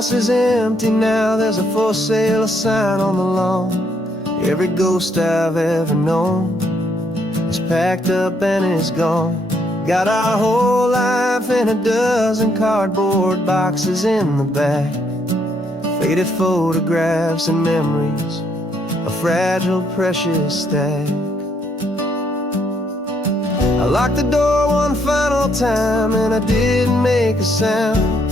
house is empty now, there's a for sale sign on the lawn. Every ghost I've ever known is packed up and is gone. Got our whole life in a dozen cardboard boxes in the back. Faded photographs and memories, a fragile, precious stack. I locked the door one final time and I didn't make a sound,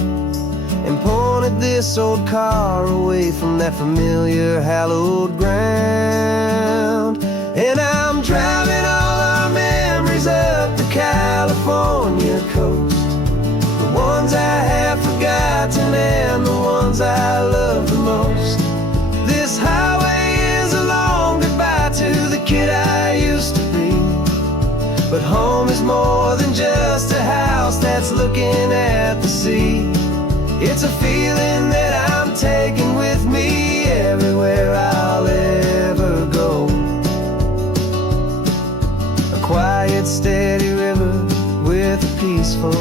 and pointed this old car away from that familiar hallowed ground. And I'm driving all our memories up the California coast, the ones I have forgotten and the ones I love the most. This highway is a long goodbye to the kid I used to be, but home is more than just a house that's looking at the sea. It's a feeling that I'm taking with me everywhere I'll ever go. A quiet, steady river with a peaceful,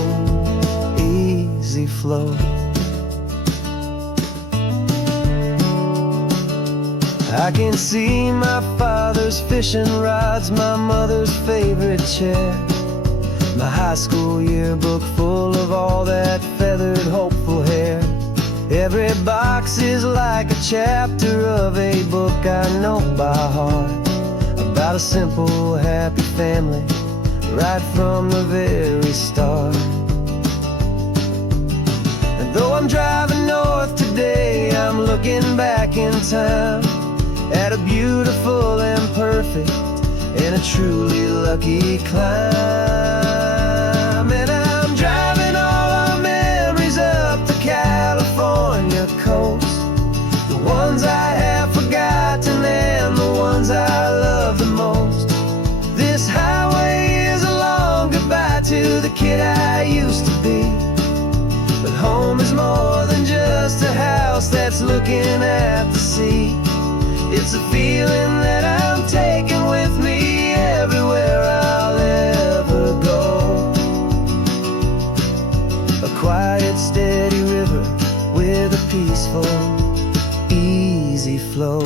easy flow. I can see my father's fishing rods, my mother's favorite chair, my high school yearbook full of all that feathered, hopeful hair. Every box is like a chapter of a book I know by heart, about a simple, happy family right from the very start. And though I'm driving north today, I'm looking back in time at a beautiful and perfect and a truly lucky climb. And I'm driving all our memories up the California coast, the ones I have forgotten and the ones I love the most. This highway is a long goodbye to the kid I used to be, but home is more than just a house that's looking at the sea. It's a feeling that I'm taking with me everywhere I'll ever go. A quiet, steady river with a peaceful, easy flow.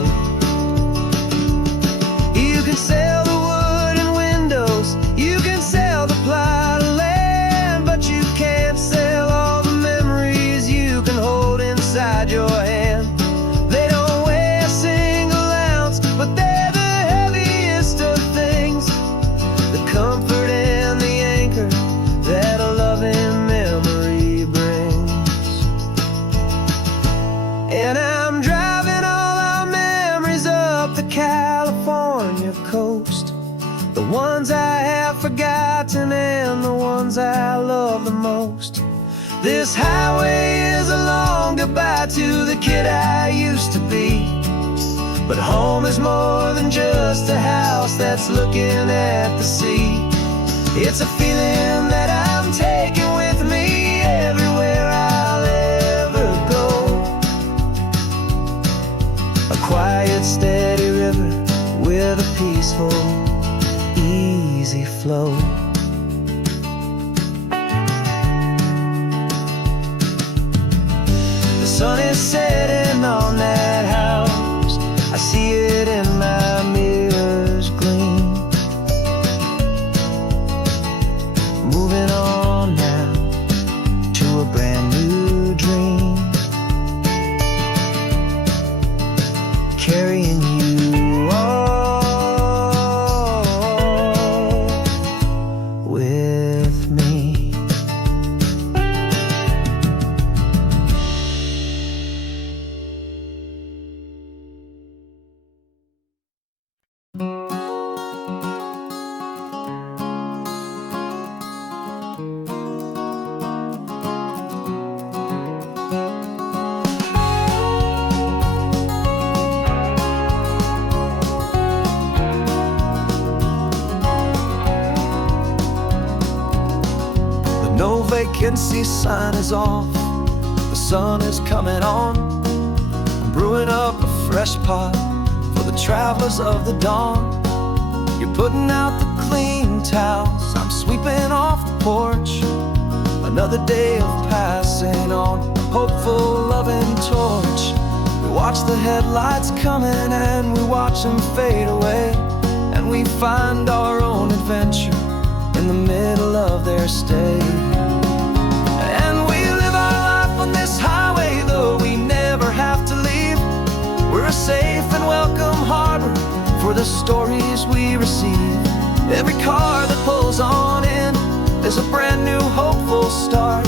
You can sell the wood and windows, you can sell the plot of land, but you can't sell all the memories you can hold inside your hand. They don't weigh a single ounce, but they're the heaviest of things, the comfort and the anchor that a loving memory brings. And I'm driving all our memories up the California coast, the ones I have forgotten and the ones I love the most. This highway is a long goodbye to the kid I used to be, but home is more than just a house that's looking at the sea. It's a feeling that I'm taking with me everywhere I'll ever go. A quiet, steady river with a peaceful, easy flow. The sun is setting on that house, I see it in my mirror's gleam. Moving on now to a brand new dream, carrying you all with me. No vacancy sign is off, the sun is coming on. I'm brewing up a fresh pot for the travelers of the dawn. You're putting out the clean towels, I'm sweeping off the porch. Another day of passing on. hopeful, loving torch. We watch the headlights coming and we watch them fade away, and we find our own adventure in the middle of their stay. And we live our life on this highway, though we never have to leave. We're a safe and welcome harbor for the stories we receive. Every car that pulls on in is a brand new hopeful start,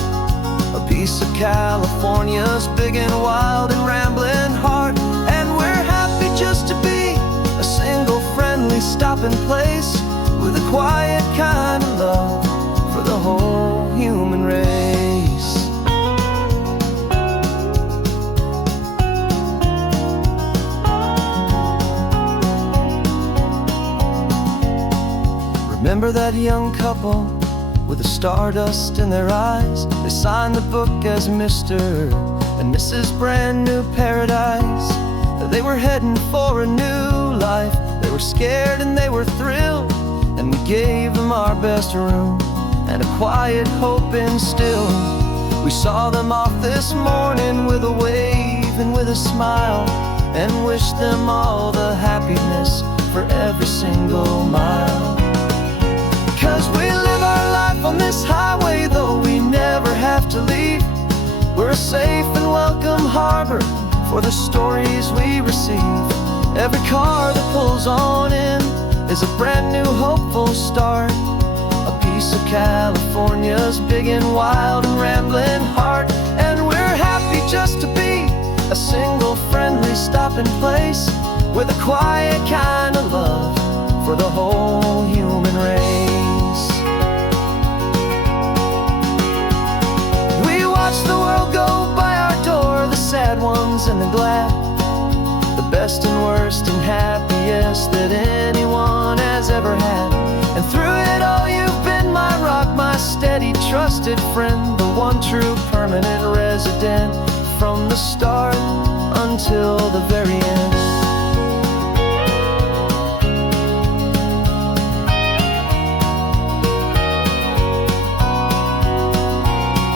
a piece of California's big and wild and rambling heart. And we're happy just to be a single friendly stopping place, with a quiet kind of love for the whole human race. Remember that young couple with the stardust in their eyes? They signed the book as Mr. and Mrs. Brand New Paradise. They were heading for a new life. They were scared and they were thrilled, and we gave them our best room and a quiet hope instilled. We saw them off this morning with a wave and with a smile, and wished them all the happiness for every single mile. 'Cause we live our life on this highway, though we never have to leave. We're a safe and welcome harbor for the stories we receive. Every car that pulls on in is a brand new hopeful start, a piece of California's big and wild and rambling heart. And we're happy just to be a single friendly stopping place, with a quiet kind of love for the whole human race. We watch the world go by our door, the sad ones and the glad, the best and worst and happiest that anyone has ever had. And through it all you've been my rock, my steady trusted friend, the one true permanent resident, from the start until the very end.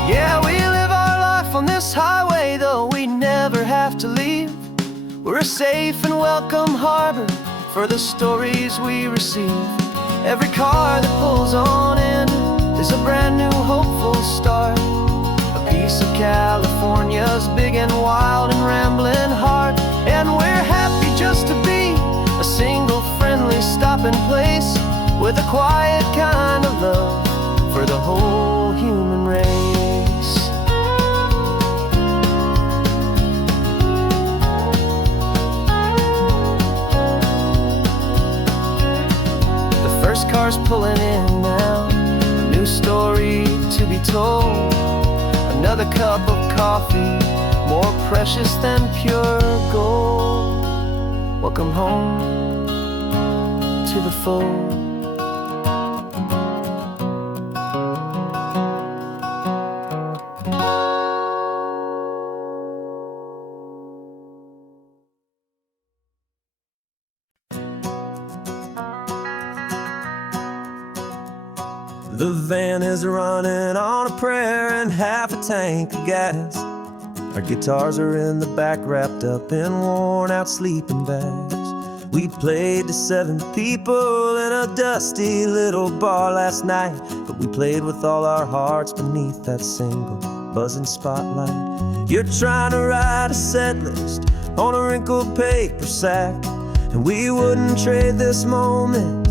Yeah, we live our life on this highway, though we never have to leave. We're a safe and welcome harbor for the stories we receive. Every car that pulls on in is a brand new hopeful start, a piece of California's big and wild and rambling heart. And we're happy just to be a single friendly stopping place, with a quiet kind of love for the whole human race. Cars pulling in now, a new story to be told, another cup of coffee more precious than pure gold. Welcome home to the fold. The van is running on a prayer and half a tank of gas. Our guitars are in the back, wrapped up in worn out sleeping bags. We played to 7 people in a dusty little bar last night, but we played with all our hearts beneath that single buzzing spotlight. You're trying to write a set list on a wrinkled paper sack, and we wouldn't trade this moment.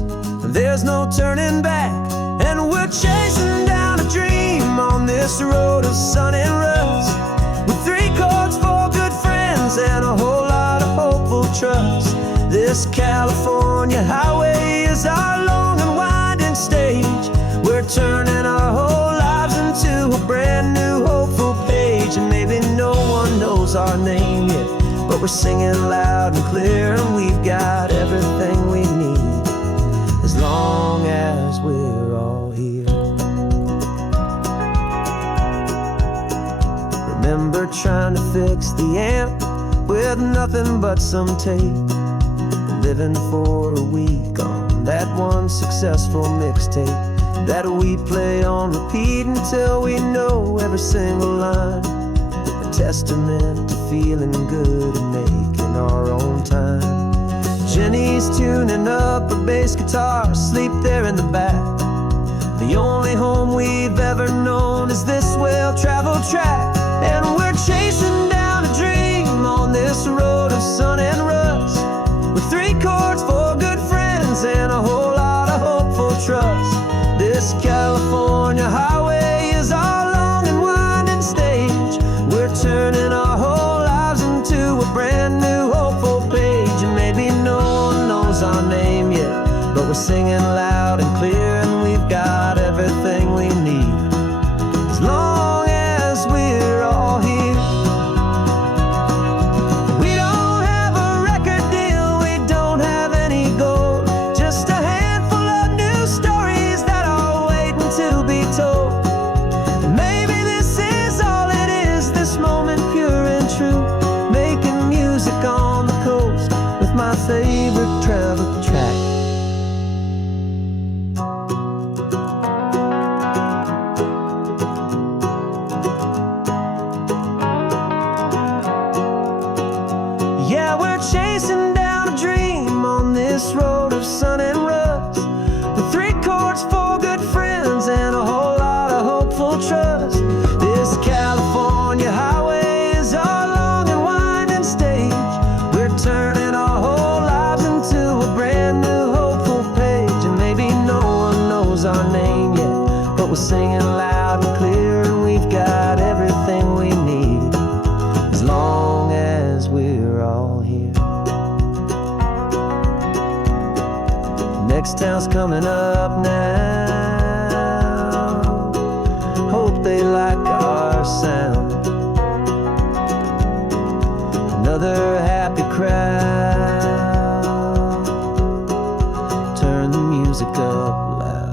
There's no turning back. And we're chasing down a dream on this road of sun and rust, with 3 chords, 4 good friends, and a whole lot of hopeful trust. This California highway is our long and winding stage. We're turning our whole lives into a brand new hopeful page. And maybe no one knows our name yet, but we're singing loud and clear, and we've got everything we need, as long as we're all here. Remember trying to fix the amp with nothing but some tape, living for a week on that one successful mixtape that we play on repeat until we know every single line. testament to feeling good and making our own time. Jenny's tuning up her bass guitar, asleep there in the back. The only home we've ever known is this well-traveled track. And we're chasing down a dream on this road of sun and rust, with 3 chords, 4 good friends, and a whole lot of hopeful trust. This California highway is our long and winding stage. We're turning our whole lives into a brand new hopeful page. And maybe no one knows our name yet, but we're singing loud and clear, and we've got everything we need, as long as we're all here. We don't have a record deal, we don't have any gold, just a handful of new stories that are waiting to be told. And maybe this is all it is, this moment pure and true, making music on the coast with my favorite travel track. Yeah, we're chasing down a dream on this road of sun and rust, with 3 chords, 4 good friends, and a whole lot of hopeful trust. This California highway is our long and winding stage. We're turning our whole lives into a brand new hopeful page. And maybe no one knows our name yet, but we're singing loud and clear, and we've got everything we need, as long as we're all here. Next town's coming up now, hope they like our sound. Another happy crowd, turn the music up loud.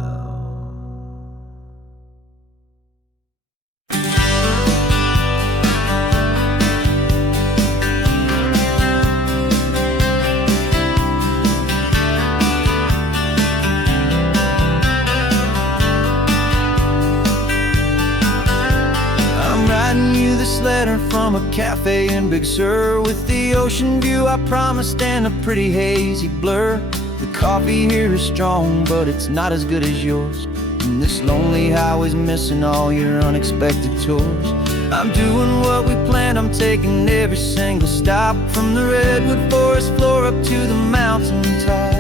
Writing you this letter from a cafe in Big Sur, with the ocean view I promised and a pretty hazy blur. The coffee here is strong, but it's not as good as yours, and this lonely highway's missing all your unexpected tours. I'm doing what we planned, I'm taking every single stop, from the redwood forest floor up to the mountain top.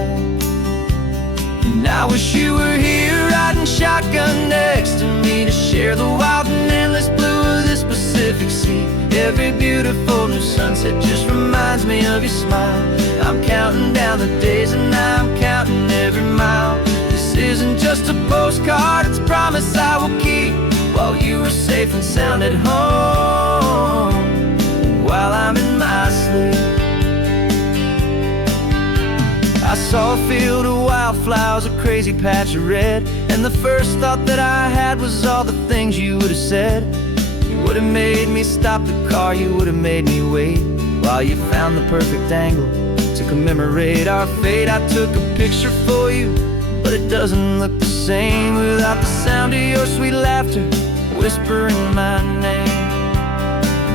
And I wish you were here riding shotgun next to me, to share the wild and endless blue of this Pacific Sea. Every beautiful new sunset just reminds me of your smile. I'm counting down the days and I'm counting every mile. This isn't just a postcard, it's a promise I will keep, while you are safe and sound at home, while I'm in my sleep. I saw a field of wildflowers, a crazy patch of red, and the first thought that I had was all the things you would have said. You would have made me stop the car, you would have made me wait, while you found the perfect angle to commemorate our fate. I took a picture for you, but it doesn't look the same without the sound of your sweet laughter whispering my name.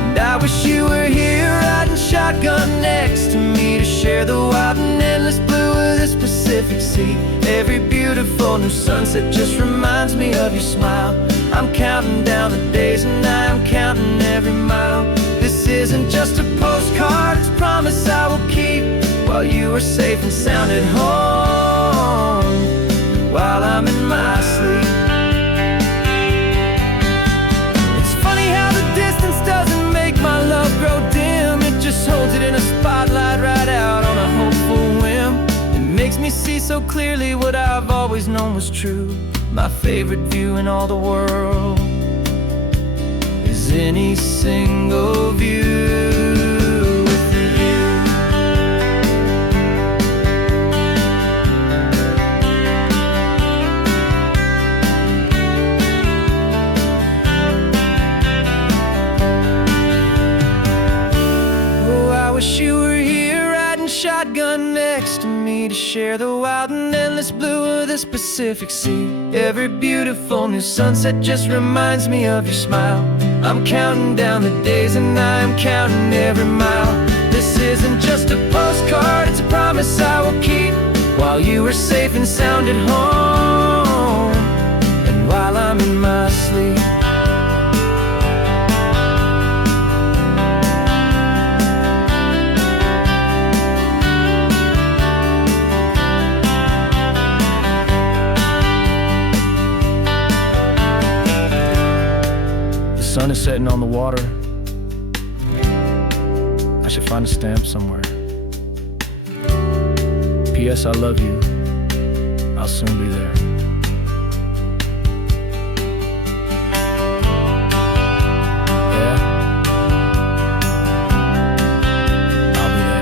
And I wish you were here riding shotgun next to me, to share the wild and endless blue of this Pacific Sea. Every beautiful new sunset just reminds me of your smile. I'm counting down the days and I'm counting every mile. This isn't just a postcard, it's a promise I will keep, while you are safe and sound at home, while I'm in my sleep. It's funny how the distance doesn't make my love grow dim, it just holds it in a spotlight right out on a hopeful whim. It makes me see so clearly what I've always known was true. My favorite view in all the world is any single view with you. Oh, I wish you were here riding shotgun next to me to share the wild and endless blue of this Pacific Sea. Every beautiful new sunset just reminds me of your smile. I'm counting down the days and I am counting every mile. This isn't just a postcard, it's a promise I will keep, while you are safe and sound at home, and while I'm in my sleep. The sun is setting on the water. I should find a stamp somewhere. P.S. I love you. I'll soon be there. Yeah, I'll be there.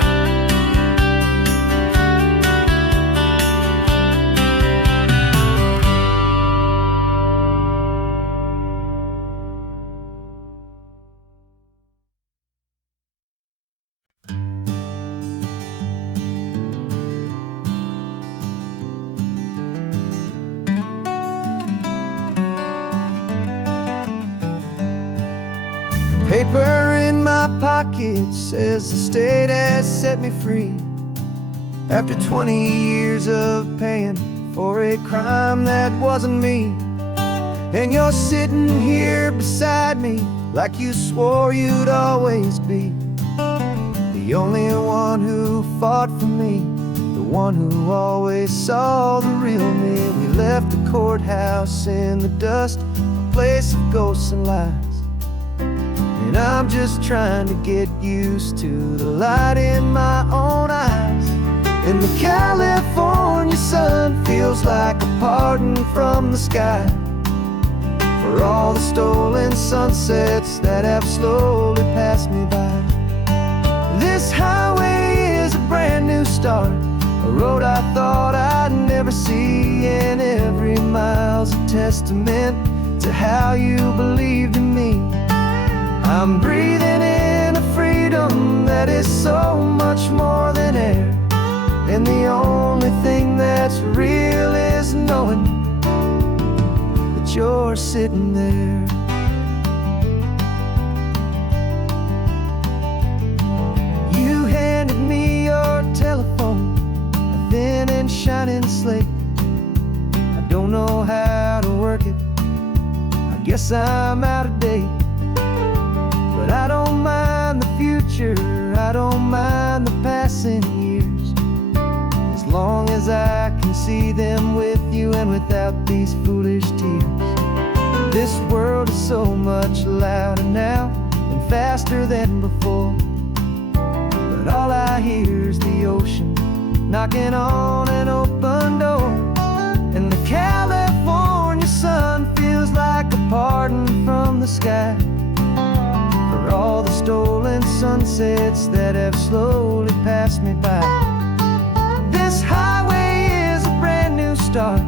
Paper in my pocket says the state has set me free, after 20 years of paying for a crime that wasn't me. And you're sitting here beside me like you swore you'd always be, the only one who fought for me, the one who always saw the real me. We left the courthouse in the dust, a place of ghosts and lies, and I'm just trying to get used to the light in my own eyes. And the California sun feels like a pardon from the sky for all the stolen sunsets that have slowly passed me by. This highway is a brand new start, a road I thought I'd never see, and every mile's a testament to how you believed in me. I'm breathing in a freedom that is so much more than air, and the only thing that's real is knowing that you're sitting there. You handed me your telephone, a thin and shining slate. I don't know how to work it, I guess I'm out of date. But I don't mind the future, I don't mind the passing years, as long as I can see them with you and without these foolish tears. This world is so much louder now and faster than before, but all I hear is the ocean knocking on an open door. And the California sun feels like a pardon from the sky for all the stolen sunsets that have slowly passed me by. This highway is a brand new start,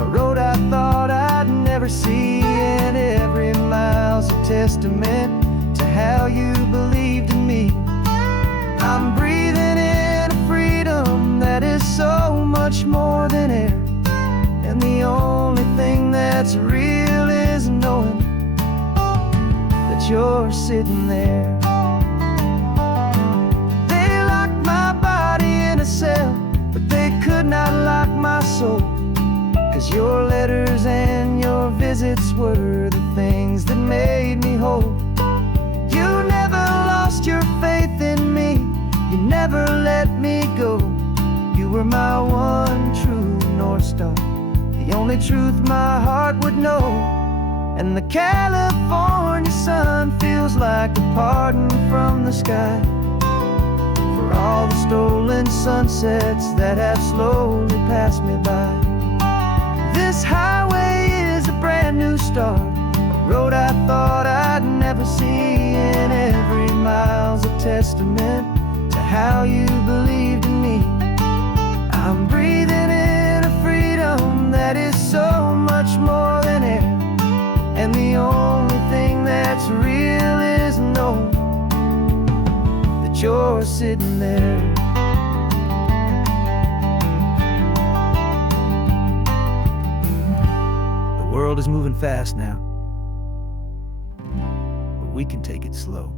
a road I thought I'd never see, and every mile's a testament to how you believed in me. I'm breathing in a freedom that is so much more than air, and the only thing that's real is knowing that you're sitting there. They locked my body in a cell, but they could not lock my soul, 'cause your letters and your visits were the things that made me whole. You never lost your faith in me, you never let me go. You were my one true North Star, the only truth my heart would know. And the California sun feels like a pardon from the sky for all the stolen sunsets that have slowly passed me by. This highway is a brand new start, a road I thought I'd never see, and every mile's a testament to how you believed in me. I'm breathing in a freedom that is so much more than air, and the only thing that's real is knowing that you're sitting there. world is moving fast now, but we can take it slow.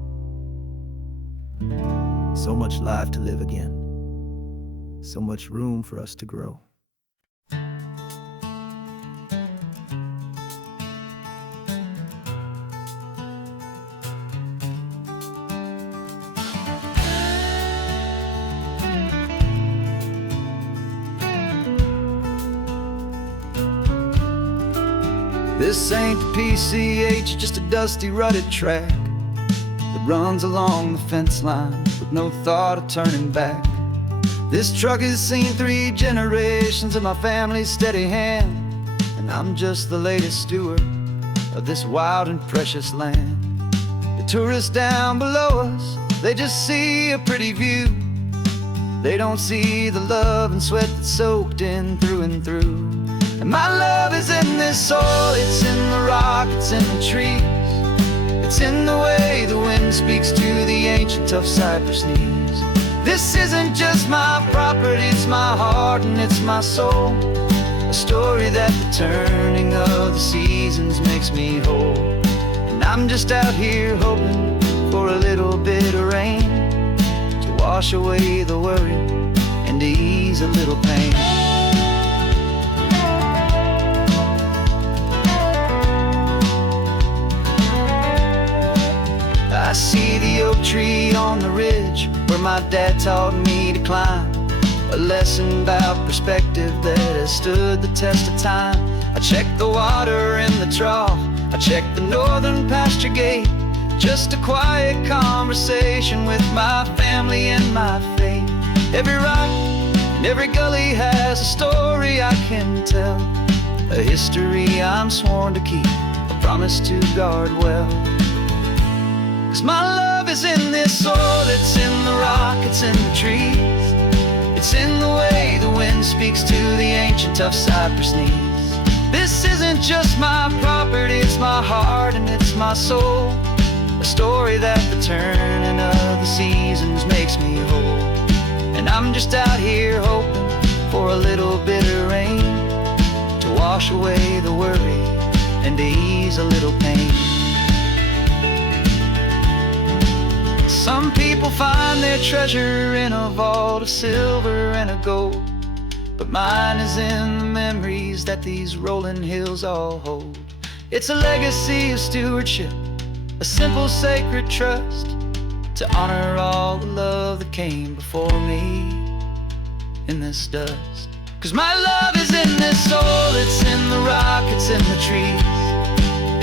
So much life to live again, so much room for us to grow. This ain't the PCH, just a dusty, rutted track that runs along the fence line with no thought of turning back. This truck has seen 3 generations of my family's steady hand, and I'm just the latest steward of this wild and precious land. The tourists down below us, they just see a pretty view. They don't see the love and sweat that's soaked in through and through. And my love is in this soil, it's in the rock, it's in the trees. It's in the way the wind speaks to the ancient tough cypress knees. This isn't just my property, it's my heart and it's my soul. A story that the turning of the seasons makes me whole. And I'm just out here hoping for a little bit of rain to wash away the worry and to ease a little pain. I see the oak tree on the ridge where my dad taught me to climb, a lesson about perspective that has stood the test of time. I check the water in the trough, I check the northern pasture gate, just a quiet conversation with my family and my faith. Every rock and every gully has a story I can tell, a history I'm sworn to keep, a promise to guard well. 'Cause my love is in this soil, it's in the rock, it's in the trees. It's in the way the wind speaks to the ancient tough cypress knees. This isn't just my property, it's my heart and it's my soul. A story that the turning of the seasons makes me whole. And I'm just out here hoping for a little bit of rain to wash away the worry and to ease a little pain. Some people find their treasure in a vault of silver and a gold, but mine is in the memories that these rolling hills all hold. It's a legacy of stewardship, a simple sacred trust, to honor all the love that came before me in this dust. 'Cause my love is in this soil, it's in the rock, it's in the trees.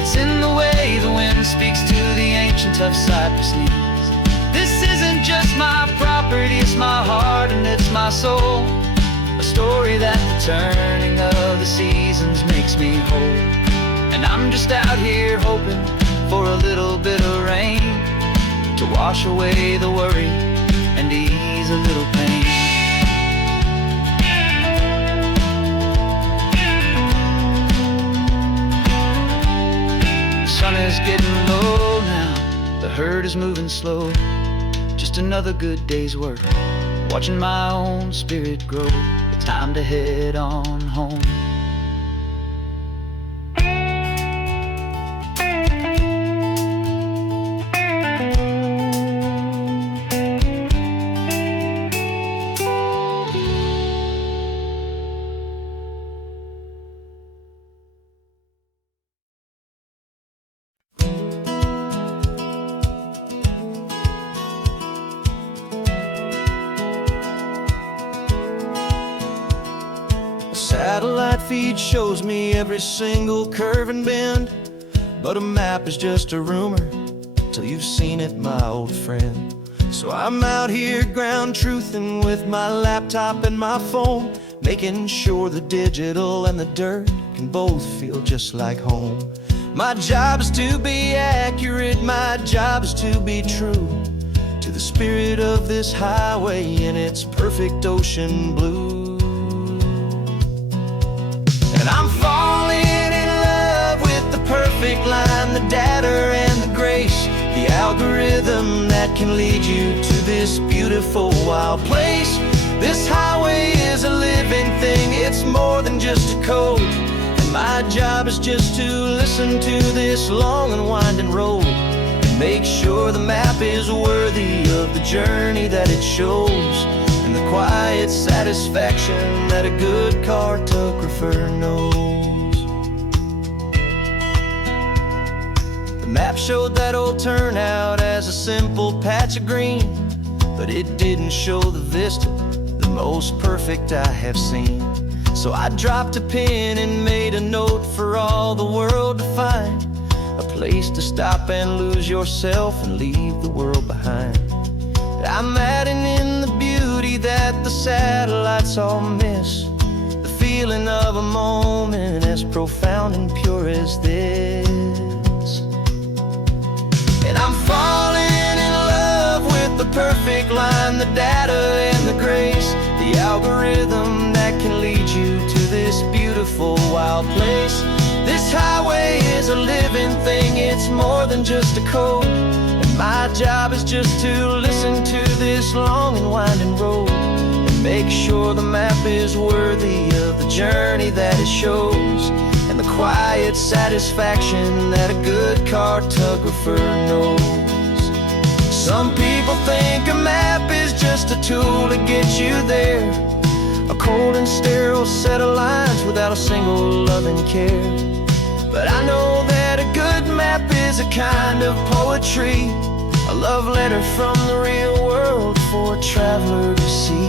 It's in the way the wind speaks to the ancient tough cypress knees. This isn't just my property, it's my heart and it's my soul. A story that the turning of the seasons makes me whole. And I'm just out here hoping for a little bit of rain to wash away the worry and to ease a little pain. The sun is getting low now, the herd is moving slow. Just another good day's work, watching my own spirit grow. It's time to head on home. Satellite feed shows me every single curve and bend, but a map is just a rumor till you've seen it, my old friend. So I'm out here ground truthing with my laptop and my phone, making sure the digital and the dirt can both feel just like home. My job is to be accurate, my job is to be true to the spirit of this highway in its perfect ocean blue. And I'm falling in love with the perfect line, the data and the grace, the algorithm that can lead you to this beautiful wild place. This highway is a living thing, it's more than just a code, and my my job is just to listen to this long and winding road and make sure the map is worthy of the journey that it shows, and the quiet satisfaction that a good cartographer knows. The map showed that old turnout as a simple patch of green, but it didn't show the vista, the most perfect I have seen. So I dropped a pin and made a note for all the world to find, a place to stop and lose yourself and leave the world behind. I'm adding in the beauty that the satellites all miss, the feeling of a moment as profound and pure as this. And I'm falling in love with the perfect line, the data and the grace, the algorithm that can lead you to this beautiful wild place. This highway is a living thing, it's more than just a code, and my job is just to listen to this long and winding road and make sure the map is worthy of the journey that it shows, and the quiet satisfaction that a good cartographer knows. Some people think a map is just a tool to get you there, a cold and sterile set of lines without a single loving care. But I know that a good map is a kind of poetry, a love letter from the real world for a traveler to see.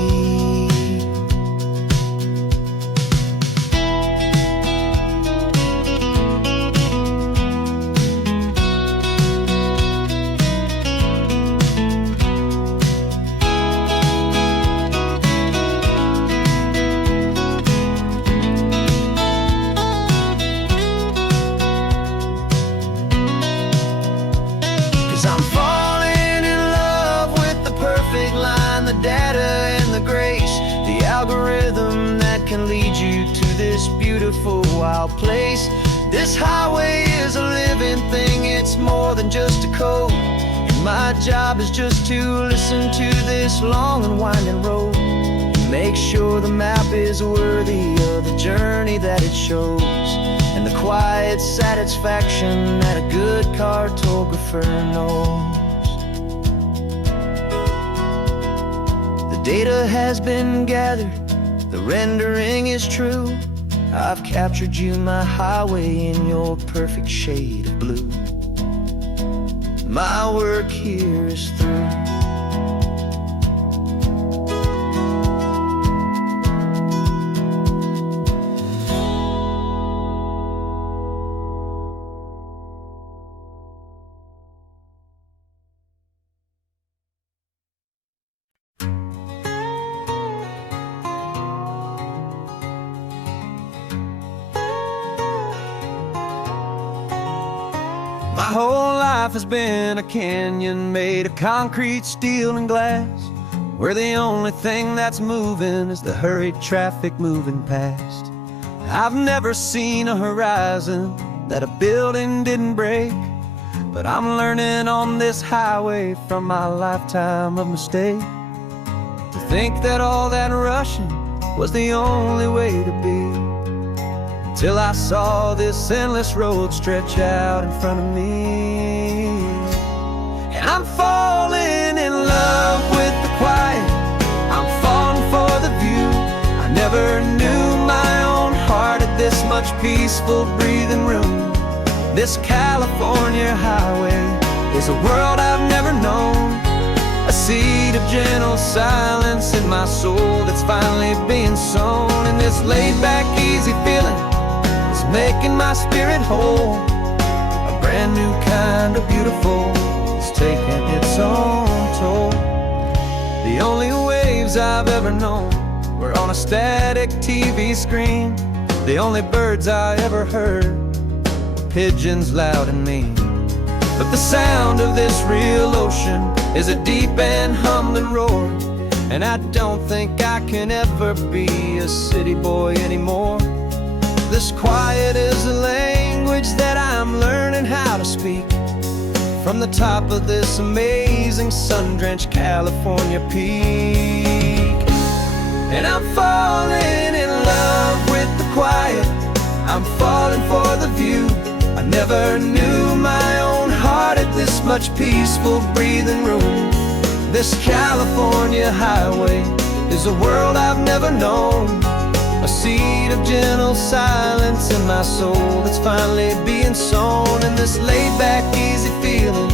'Cause I'm falling in love with the perfect line, the data and the grace, the algorithm that can lead you to this beautiful wild place. This highway is a living thing, it's more than just a code, and my job is just to listen to this long and winding road and make sure the map is worthy of the journey that it shows, and the quiet satisfaction that a good cartographer knows. The data has been gathered, the rendering is true. I've captured you, my highway, in your perfect shade of blue. My work here is through. My whole life has been a canyon made of concrete, steel, and glass, where the only thing that's moving is the hurried traffic moving past. I've never seen a horizon that a building didn't break, but I'm learning on this highway from my lifetime of mistakes to think that all that rushing was the only way to be. Till I saw this endless road stretch out in front of me. And I'm falling in love with the quiet, I'm falling for the view. I never knew my own heart had this much peaceful breathing room. This California highway is a world I've never known, a seed of gentle silence in my soul that's finally being sown. And this laid-back, easy feeling making my spirit whole, a brand new kind of beautiful. It's taking its own toll. The only waves I've ever known were on a static TV screen. The only birds I ever heard were pigeons loud and mean. But the sound of this real ocean is a deep and humbling roar, and I don't think I can ever be a city boy anymore. This quiet is a language that I'm learning how to speak from the top of this amazing sun-drenched California peak. And I'm falling in love with the quiet, I'm falling for the view. I never knew my own heart had this much peaceful breathing room. This California highway is a world I've never known. A seed of gentle silence in my soul that's finally being sown. And this laid-back, easy feeling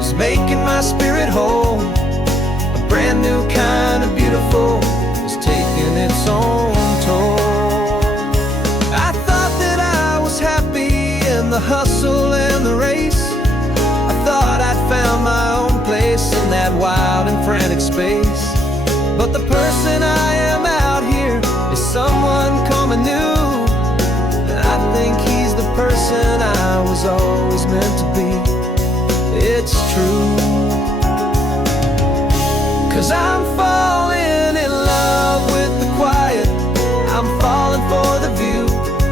is making my spirit whole. A brand new kind of beautiful is taking its own toll. I thought that I was happy in the hustle and the race. I thought I'd found my own place in that wild and frantic space. But the person I am out here is someone coming new, and I think he's the person I was always meant to be. It's true, 'cause I'm falling in love with the quiet. I'm falling for the view.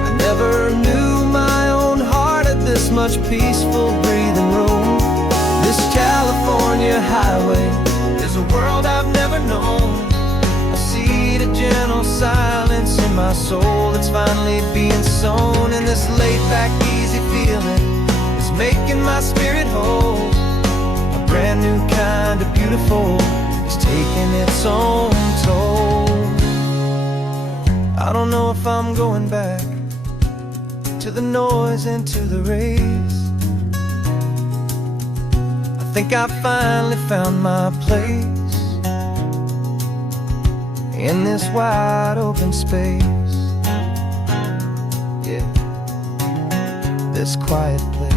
I never knew my own heart had this much peaceful breathing room. This California highway is a world I've never known. A seed of gentle silence in my soul that's finally being sown. And this laid-back, easy feeling is making my spirit whole. A brand new kind of beautiful is taking its own toll. I don't know if I'm going back to the noise and to the race. I think I finally found my place in this wide open space. Yeah, this quiet place.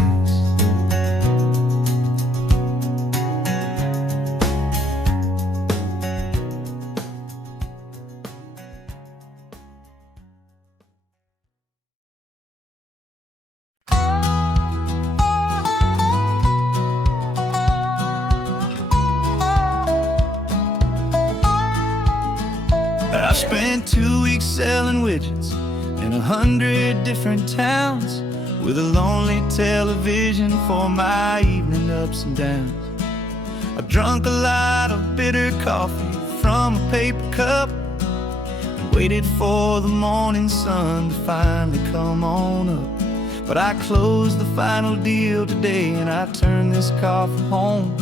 I spent 2 weeks selling widgets in 100 different towns, with a lonely television for my evening ups and downs. I've drunk a lot of bitter coffee from a paper cup and waited for the morning sun to finally come on up. But I closed the final deal today, and I turned this car from home.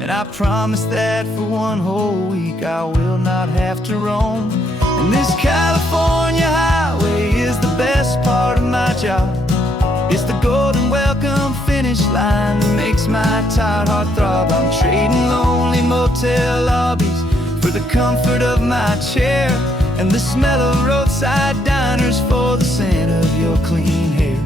And I promise that for one whole week I will not have to roam. And this California highway is the best part of my job. It's the golden welcome finish line that makes my tired heart throb. I'm trading lonely motel lobbies for the comfort of my chair, and the smell of roadside diners for the scent of your clean hair.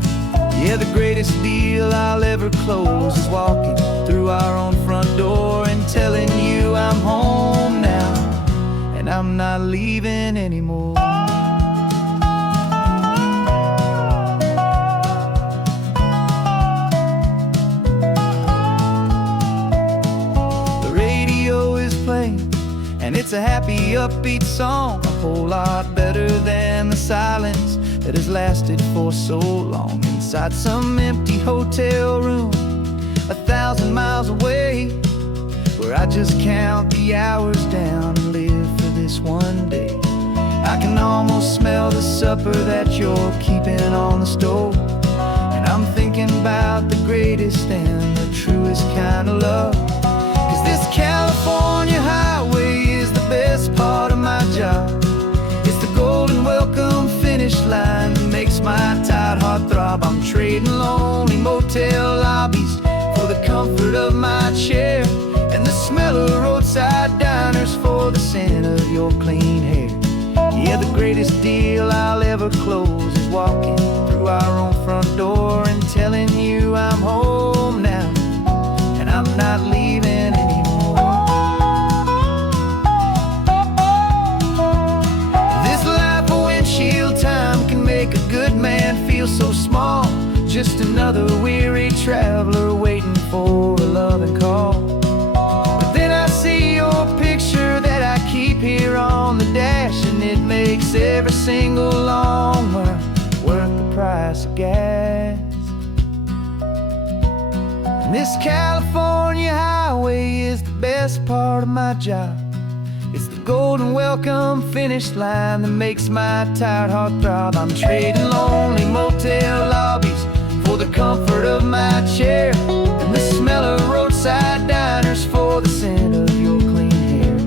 Yeah, the greatest deal I'll ever close is walking through our own front door and telling you I'm home now, and I'm not leaving anymore. The radio is playing, and it's a happy, upbeat song, a whole lot better than the silence that has lasted for so long. Inside some empty hotel room 1,000 miles away, where I just count the hours down and live for this one day. I can almost smell the supper that you're keeping on the stove, and I'm thinking about the greatest and the truest kind of love. 'Cause this California highway is the best part of my job. It's the golden welcome finish line that makes my tired heart throb. I'm trading lonely motel lobbies for the comfort of my chair, and the smell of roadside diners for the scent of your clean hair. Yeah, the greatest deal I'll ever close is walking through our own front door and telling you I'm home now, and I'm not leaving anymore. This life of windshield time can make a good man feel so small, just another weary traveler waiting for a loving call. But then I see your picture that I keep here on the dash, and it makes every single long mile worth the price of gas. And this California highway is the best part of my job. It's the golden welcome finish line that makes my tired heart throb. I'm trading lonely motel lobbies for the comfort of my chair, and the smell of roadside diners for the scent of your clean hair.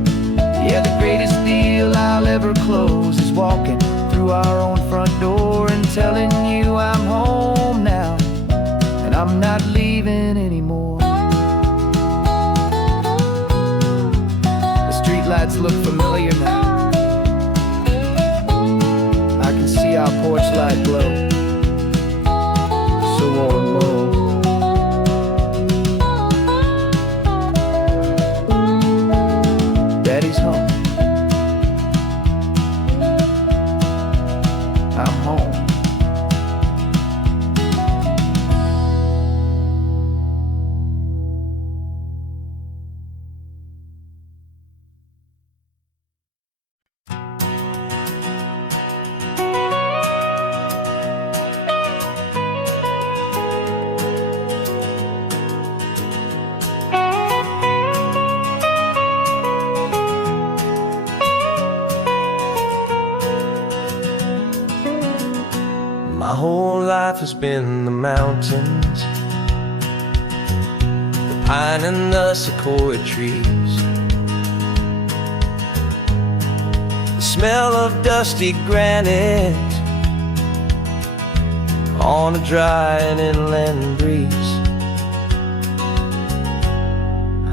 Yeah, the greatest deal I'll ever close is walking through our own front door and telling you I'm home now, and I'm not leaving anymore. The streetlights look familiar now. I can see our porch light glow, so warm and low. Daddy's home. I'm home. My whole life has been the mountains, the pine and the sequoia trees, the smell of dusty granite on a dry and inland breeze.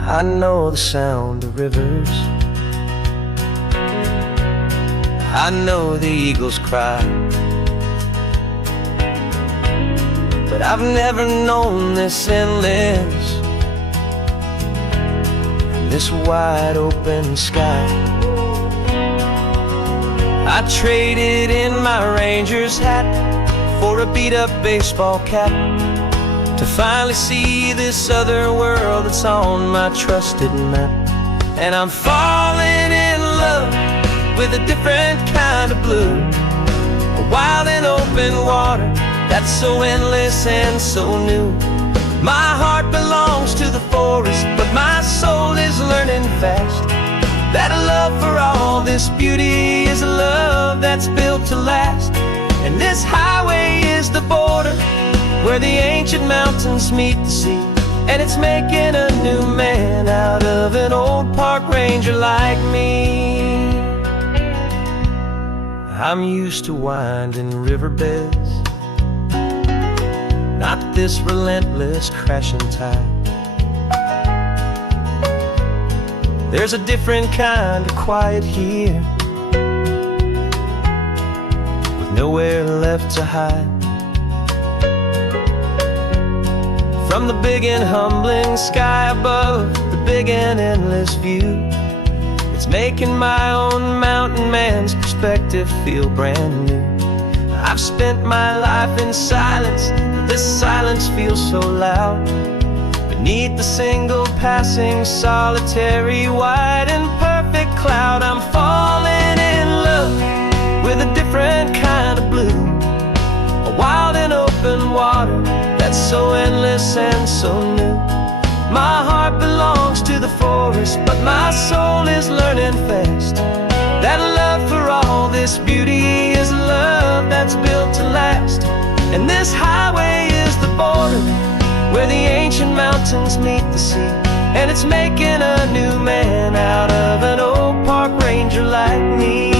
I know the sound of rivers, I know the eagles cry, but I've never known this endless and this wide open sky. I traded in my ranger's hat for a beat-up baseball cap to finally see this other world that's on my trusted map. And I'm falling in love with a different kind of blue, a wild and open water that's so endless and so new. My heart belongs to the forest, but my soul is learning fast that a love for all this beauty is a love that's built to last. And this highway is the border where the ancient mountains meet the sea, and it's making a new man out of an old park ranger like me. I'm used to winding riverbeds, not this relentless crashing tide. There's a different kind of quiet here, with nowhere left to hide. From the big and humbling sky above, the big and endless view, it's making my own mountain man's perspective feel brand new. I've spent my life in silence, but this silence feels so loud. Beneath the single passing solitary white and perfect cloud, I'm falling in love with a different kind of blue, a wild and open water that's so endless and so new. My heart belongs to the forest, but my soul is learning fast that love for all this beauty is love that's built to last. And this highway is the border where the ancient mountains meet the sea, and it's making a new man out of an old park ranger like me.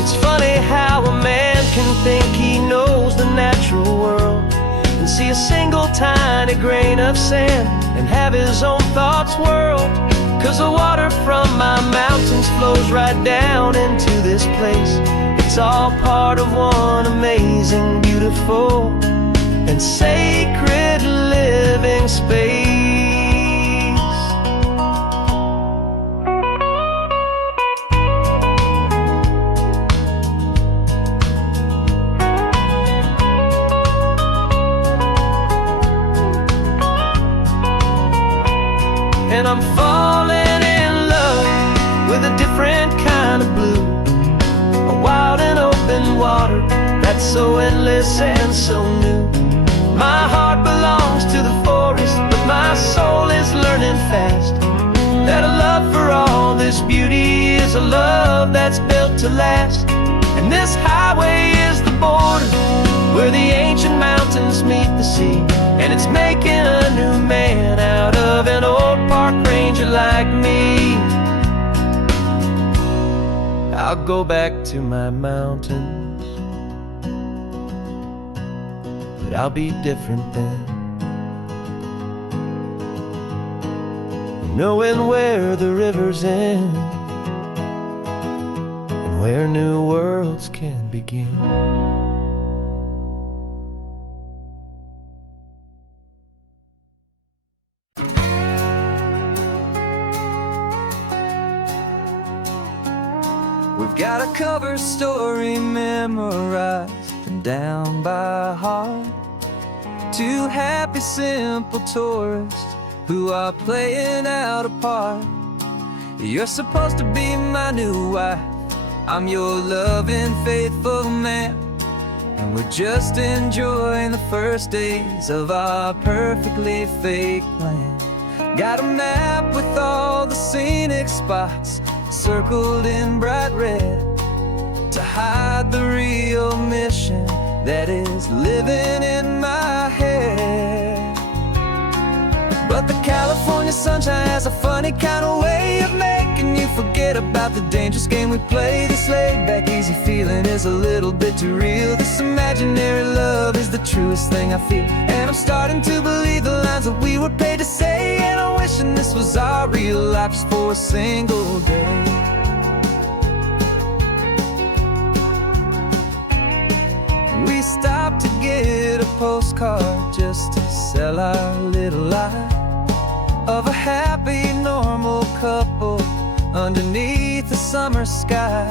It's funny how a man can think he knows the natural world and see a single tiny grain of sand and have his own thoughts whirl. 'Cause the water from my mountains flows right down into this place. It's all part of one amazing, beautiful, and sacred living space. And I'm falling in love with a different kind of blue, a wild and open water that's so endless and so new. My heart belongs to the forest, but my soul is learning fast that a love a love that's built to last. And this highway is the border where the ancient mountains meet the sea. And it's making a new man out of an old park ranger like me. I'll go back to my mountains, but I'll be different then, knowing where the rivers end and where new worlds can begin. We've got a cover story memorized and down by heart. Two happy, simple tourists who are playing out a part. You're supposed to be my new wife, I'm your loving, faithful man. And we're just enjoying the first days of our perfectly fake plan. Got a map with all the scenic spots circled in bright red to hide the real mission that is living in my head. But the California sunshine has a funny kind of way of making you forget about the dangerous game we play. This laid-back, easy feeling is a little bit too real. This imaginary love is the truest thing I feel. And I'm starting to believe the lines that we were paid to say. And I'm wishing this was our real life just for a single day. We stopped to get a postcard just to sell our little lie of a happy, normal couple underneath the summer sky.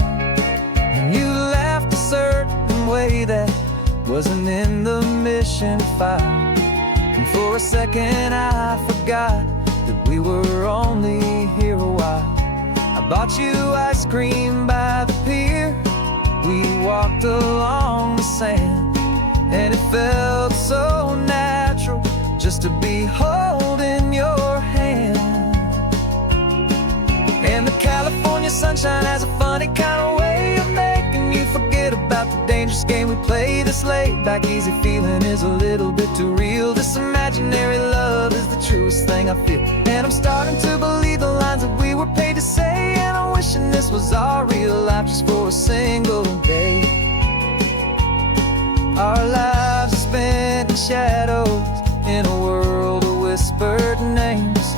And you laughed a certain way that wasn't in the mission file. And for a second I forgot that we were only here a while. I bought you ice cream by the pier. We walked along the sand, and it felt so natural just to be holding your hand. And the California sunshine has a funny kind of way of making you forget about the dangerous game we play. This laid-back, easy feeling is a little bit too real. This imaginary love is the truest thing I feel. And I'm starting to believe the lines that we were paid to say. And I'm wishing this was our real life just for a single day. Our lives are spent in shadows, in a world of whispered names,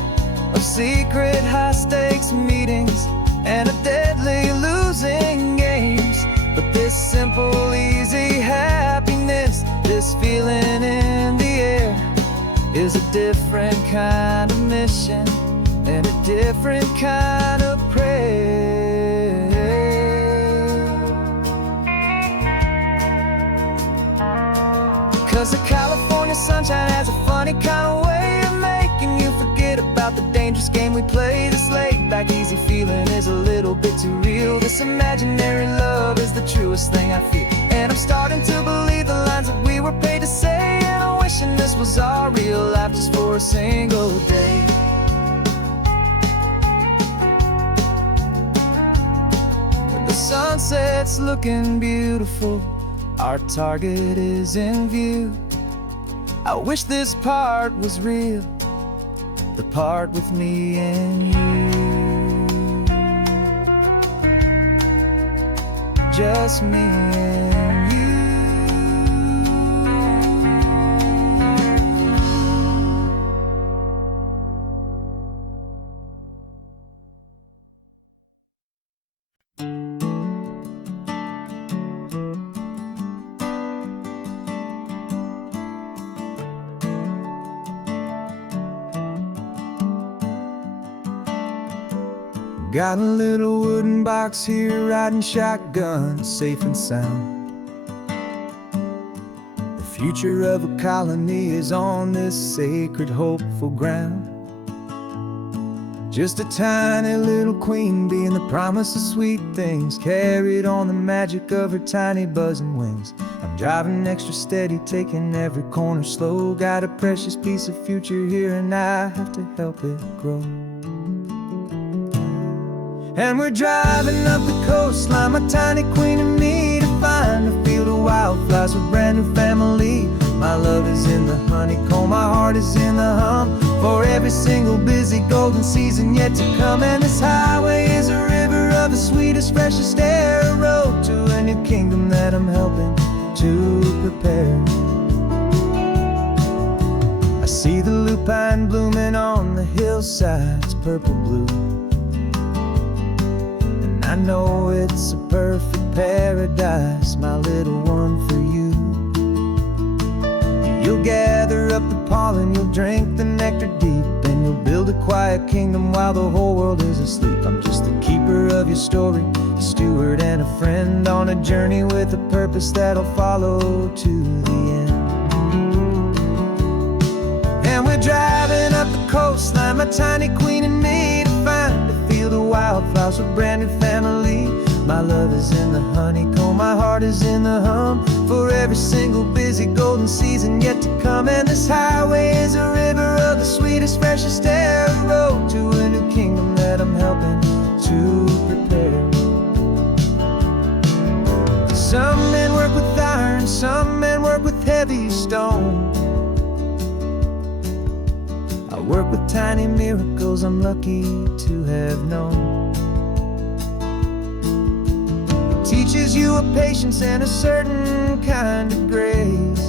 of secret high-stakes meetings and of deadly losing games. But this simple, easy happiness, this feeling in the air, is a different kind of mission and a different kind of prayer. 'Cause the California sunshine has a funny kind of way of making you forget about the dangerous game we play. This laid-back, easy feeling is a little bit too real. This imaginary love is the truest thing I feel. And I'm starting to believe the lines that we were paid to say. And I'm wishing this was our real life just for a single day. When the sunset's looking beautiful, our target is in view. I wish this part was real, the part with me and you. Just me and you. Got a little wooden box here, riding shotgun, safe and sound. The future of a colony is on this sacred, hopeful ground. Just a tiny little queen bee and the promise of sweet things, carried on the magic of her tiny buzzing wings. I'm driving extra steady, taking every corner slow. Got a precious piece of future here and I have to help it grow. And we're driving up the coastline, my tiny queen and me, to find a field of wildflowers with brand new family. My love is in the honeycomb, my heart is in the hum, for every single busy golden season yet to come. And this highway is a river of the sweetest, freshest air, a road to a new kingdom that I'm helping to prepare. I see the lupine blooming on the hillsides, purple blue, and I know it's a perfect paradise, my little one, for you. You'll gather up the pollen, you'll drink the nectar deep, and you'll build a quiet kingdom while the whole world is asleep. I'm just the keeper of your story, a steward and a friend, on a journey with a purpose that'll follow to the end. And we're driving up the coastline, my tiny queen and me, to find a field of wildflowers with brand new family. My love is in the honeycomb, my heart is in the hum, for every single busy golden season yet to come. And this highway is a river of the sweetest, freshest air, a road to a new kingdom that I'm helping to prepare. Some men work with iron, some men work with heavy stone. I work with tiny miracles I'm lucky to have known. Teaches you a patience and a certain kind of grace,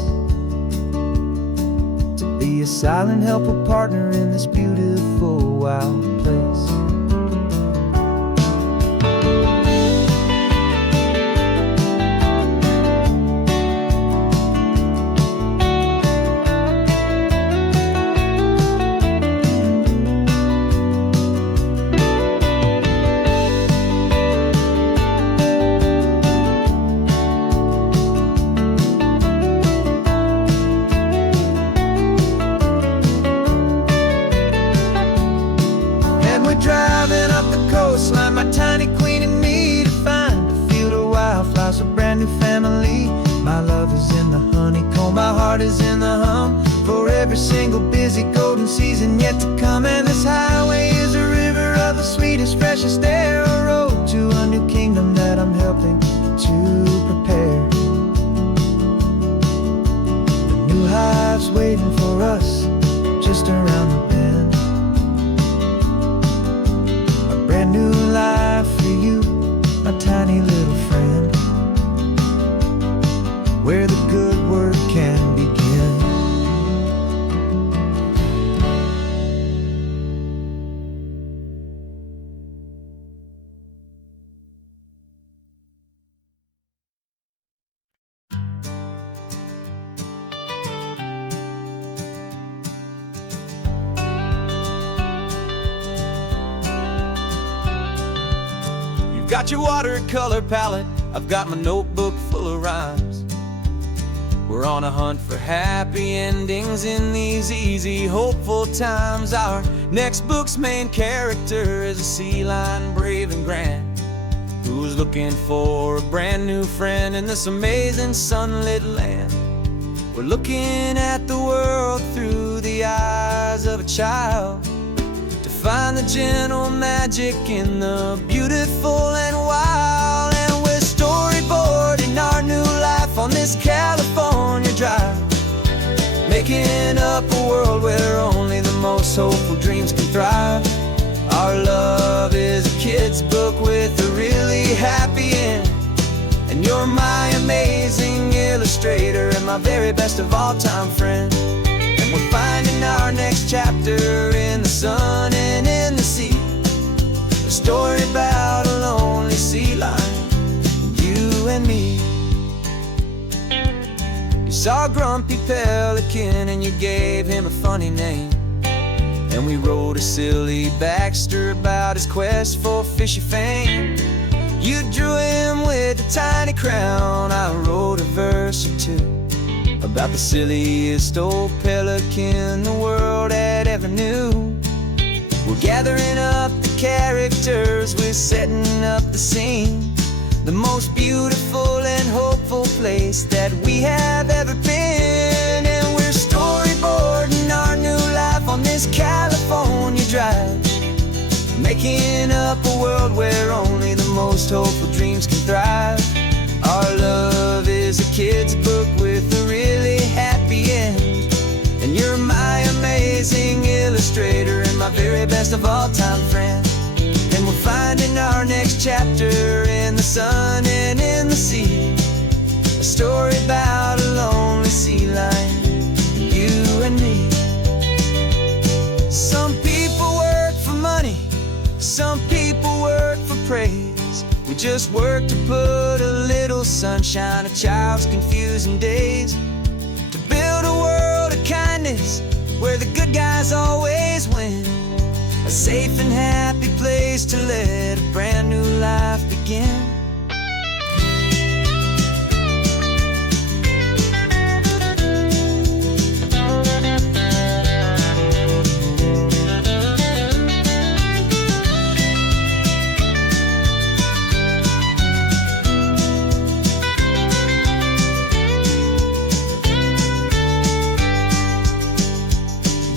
to be a silent, helpful partner in this beautiful, wild place. Driving up the coastline, my tiny queen and me, to find a field of wildflowers, a brand new family. My love is in the honeycomb, my heart is in the hum, for every single busy golden season yet to come. And this highway is a river of the sweetest, freshest air, a road to a new kingdom that I'm helping to prepare. The new hive's waiting for us just around the bend. Brand new life for you, my tiny little friend, where the good work can begin. Got your watercolor palette, I've got my notebook full of rhymes. We're on a hunt for happy endings in these easy, hopeful times. Our next book's main character is a sea lion, brave and grand, who's looking for a brand new friend in this amazing sunlit land. We're looking at the world through the eyes of a child, find the gentle magic in the beautiful and wild. And we're storyboarding our new life on this California drive, making up a world where only the most hopeful dreams can thrive. Our love is a kid's book with a really happy end, and you're my amazing illustrator and my very best of all time friend. We're finding our next chapter in the sun and in the sea, a story about a lonely sea lion, you and me. You saw a grumpy pelican and you gave him a funny name, and we wrote a silly Baxter about his quest for fishy fame. You drew him with a tiny crown, I wrote a verse or two about the silliest old pelican the world had ever knew. We're gathering up the characters, we're setting up the scene, the most beautiful and hopeful place that we have ever been. And we're storyboarding our new life on this California drive, making up a world world where only the most hopeful dreams can thrive. Our love is a kid's book with a really happy end. And you're my amazing illustrator and my very best of all-time friend. And we're finding our next chapter in the sun and in the sea. A story about a lonely sea lion, you and me. Some people work for money, some people work for praise. We just work to put a little sunshine in a child's confusing days. To build a world of kindness where the good guys always win. A safe and happy place to let a brand new life begin.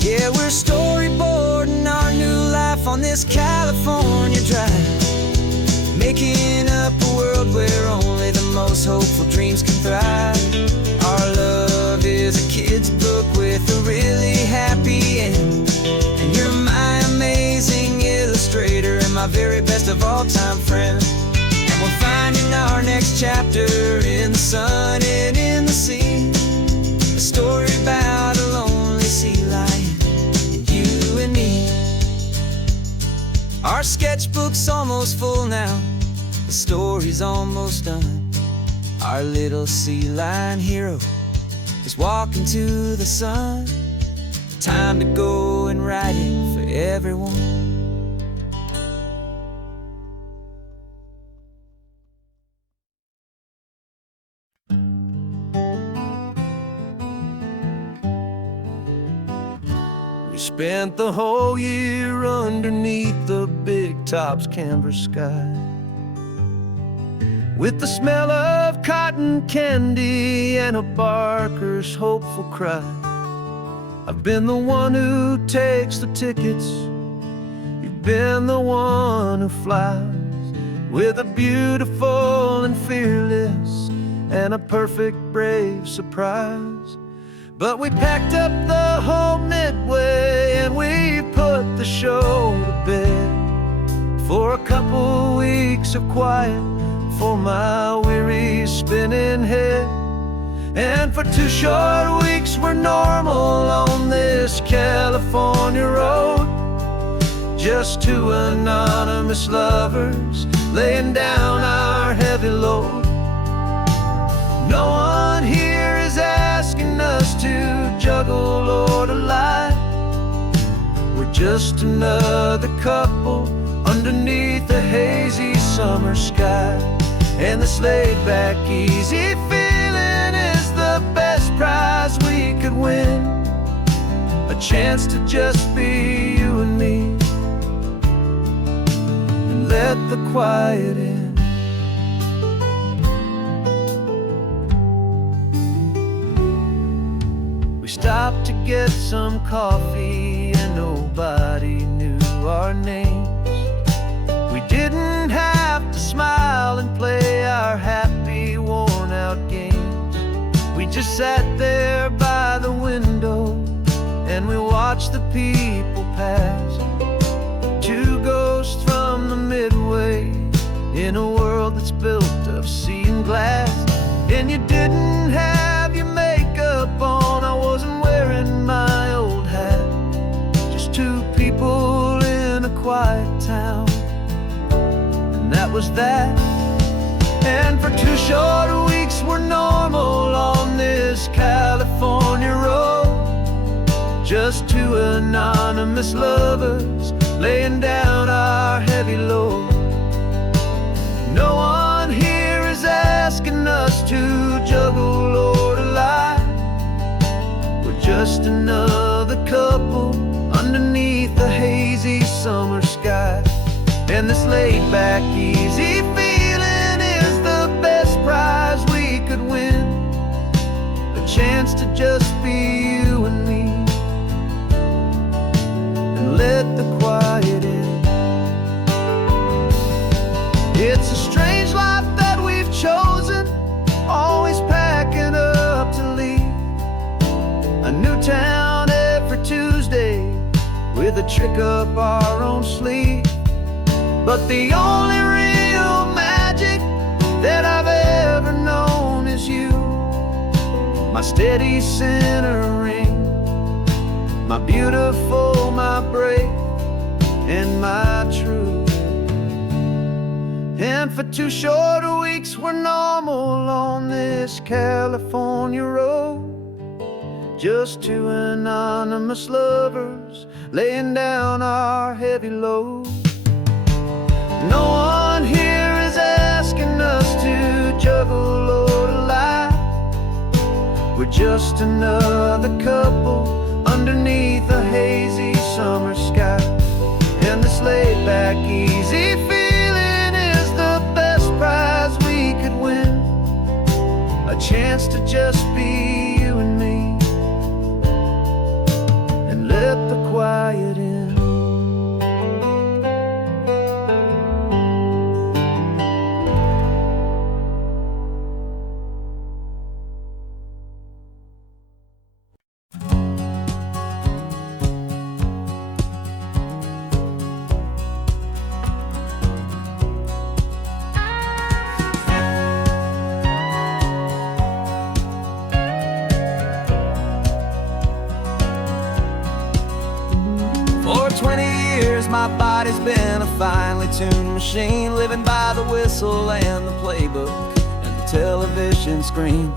Yeah, we're storyboarding our new life on this California drive, making up a world where only the most hopeful dreams can thrive. Our love is a kid's book with a really happy end. And you're my amazing illustrator and my very best of all-time friend. And we're finding our next chapter in the sun and in the sea. A story about a lonely sea lion, you and me. Our sketchbook's almost full now, the story's almost done. Our little sea lion hero is walking to the sun. Time to go and write it for everyone. We spent the whole year underneath the big top's canvas sky, with the smell of cotton candy and a barker's hopeful cry. I've been the one who takes the tickets, you've been the one who flies, with a beautiful and fearless and a perfect brave surprise. But we packed up the whole Midway and we put the show to bed, for a couple weeks of quiet for my weary spinning head. And for 2 short weeks we're normal on this California road, just 2 anonymous lovers laying down our heavy load. No one here is asking us to juggle or to lie. We're just another couple underneath a hazy summer sky. And this laid-back, easy feeling is the best prize we could win. A chance to just be you and me, and let the quiet in. We stopped to get some coffee and nobody knew our names. We didn't have to smile and play our happy, worn-out games. We just sat there by the window and we watched the people pass. 2 ghosts from the Midway in a world that's built of sea and glass. And you didn't have your makeup on, I wasn't wearing my old hat. Just 2 people in a quiet town, and that was that. And for 2 short weeks we're normal on this California road, just 2 anonymous lovers laying down our heavy load. No one here is asking us to juggle or to lie. We're just another couple underneath the hazy summer sky. And this laid-back, easy feeling is the best prize we could win. A chance to just be you and me, and let the quiet in. to trick up our own sleeve. But the only real magic that I've ever known is you, my steady centering, my beautiful, my brave, and my true. And for 2 short weeks we're normal on this California road, just 2 anonymous lovers laying down our heavy load. No one here is asking us to juggle or to lie. We're just another couple underneath a hazy summer sky. And this laid back, easy feeling is the best prize we could win. A chance to just be you and me, and let the quiet in. For 20 years my body's been a finely tuned machine, living by the whistle and the playbook and the television screen.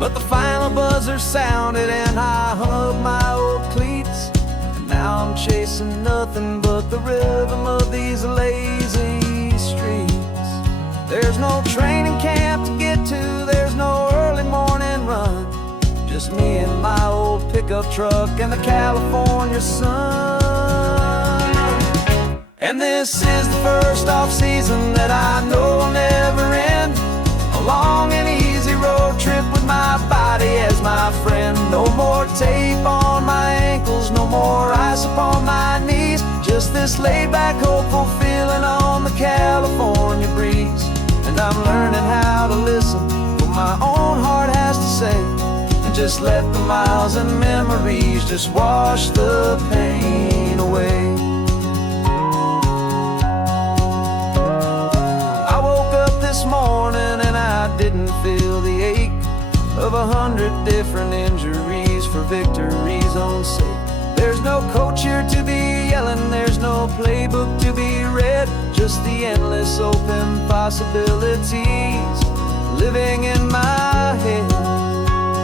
But the final buzzer sounded and I hung up my old cleats, and now I'm chasing nothing but the rhythm of these lazy streets. There's no training camp to get to, there's no early morning run, just me and my old pickup truck and the California sun. And this is the first off-season that I know will never end. A long and easy road trip with my body as my friend. No more tape on my ankles, no more ice upon my knees, just this laid-back, hopeful feeling on the California breeze. And I'm learning how to listen to what my own heart has to say, and just let the miles and memories just wash the pain away. This morning and I didn't feel the ache of 100 different injuries for victory's own sake. There's no coach here to be yelling, there's no playbook to be read, just the endless open possibilities living in my head.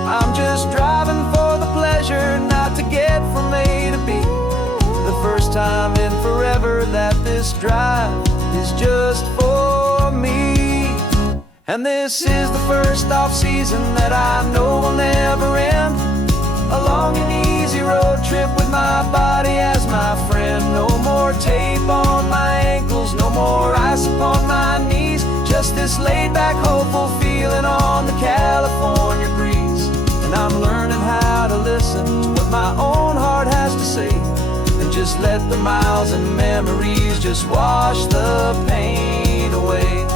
I'm just driving for the pleasure, not to get from A to B. The first time in forever that this drive is just for me. And this is the first off-season that I know will never end. A long and easy road trip with my body as my friend. No more tape on my ankles, no more ice upon my knees, just this laid-back, hopeful feeling on the California breeze. And I'm learning how to listen to what my own heart has to say, and just let the miles and memories just wash the pain away.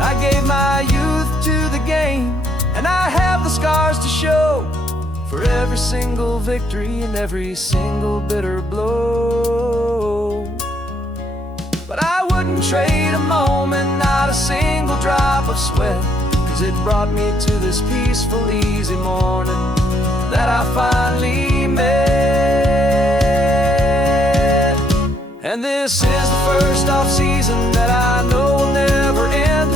I gave my youth to the game, and I have the scars to show for every single victory and every single bitter blow. But I wouldn't trade a moment, not a single drop of sweat, 'cause it brought me to this peaceful, easy morning that I finally met. And this is the first off-season that I know will never end.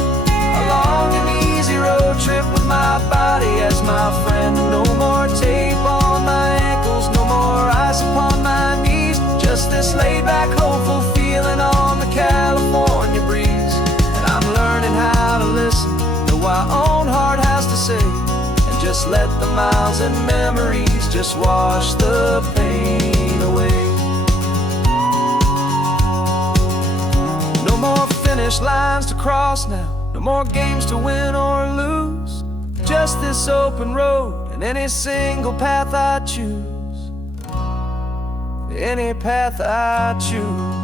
A long and easy road trip with my body as my friend. No more tape on my ankles, no more ice upon my knees, just this laid-back, hopeful feeling on the California breeze. And I'm learning how to listen to what my own heart has to say, and just let the miles and memories just wash the pain away. No more finish lines to cross now, no more games to win or lose, just this open road and any single path I choose, any path I choose.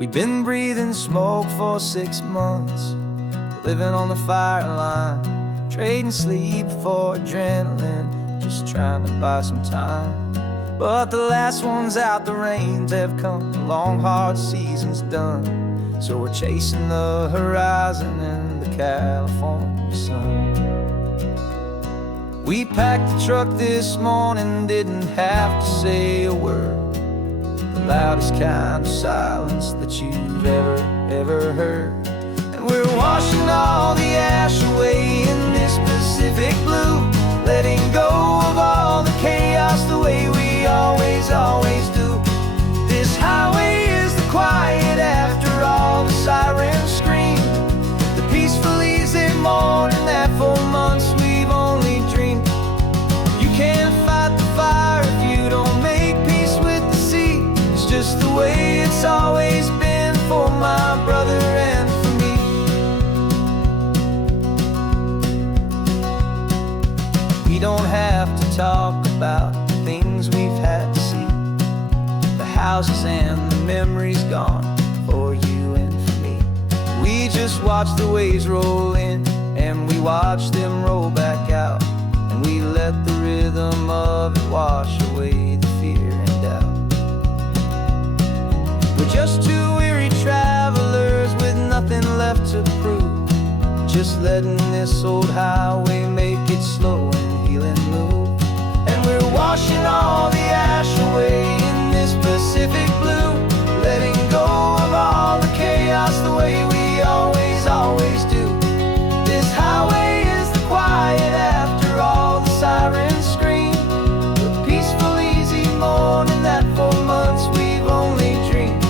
We've been breathing smoke for 6 months, living on the fire line, trading sleep for adrenaline, just trying to buy some time. But the last one's out, the rains have come, the long hard season's done. So we're chasing the horizon in the California sun. We packed the truck this morning, didn't have to say a word. The loudest kind of silence that you've ever heard. And we're washing all the ash away in this Pacific blue, letting go of all the chaos the way we always do. This highway is the quiet after all the sirens scream, the peaceful easy morning that for months we've only dreamed. You can't fight the fire if you don't make peace with the sea. It's just the way it's always been for my brother and for me. We don't have to talk about the things we've had to see, the houses and the memories gone for you and for me. We just watch the waves roll in and we watch them roll back out, and we let the rhythm of it wash away the fear and doubt. We're just two weary travelers with nothing left to prove, just letting this old highway make it slow and healing move. And we're washing all the ash away in this Pacific blue, letting go of all the chaos the way we always do. This highway is the quiet after all the sirens scream, the peaceful easy morning that for months we've only dreamed.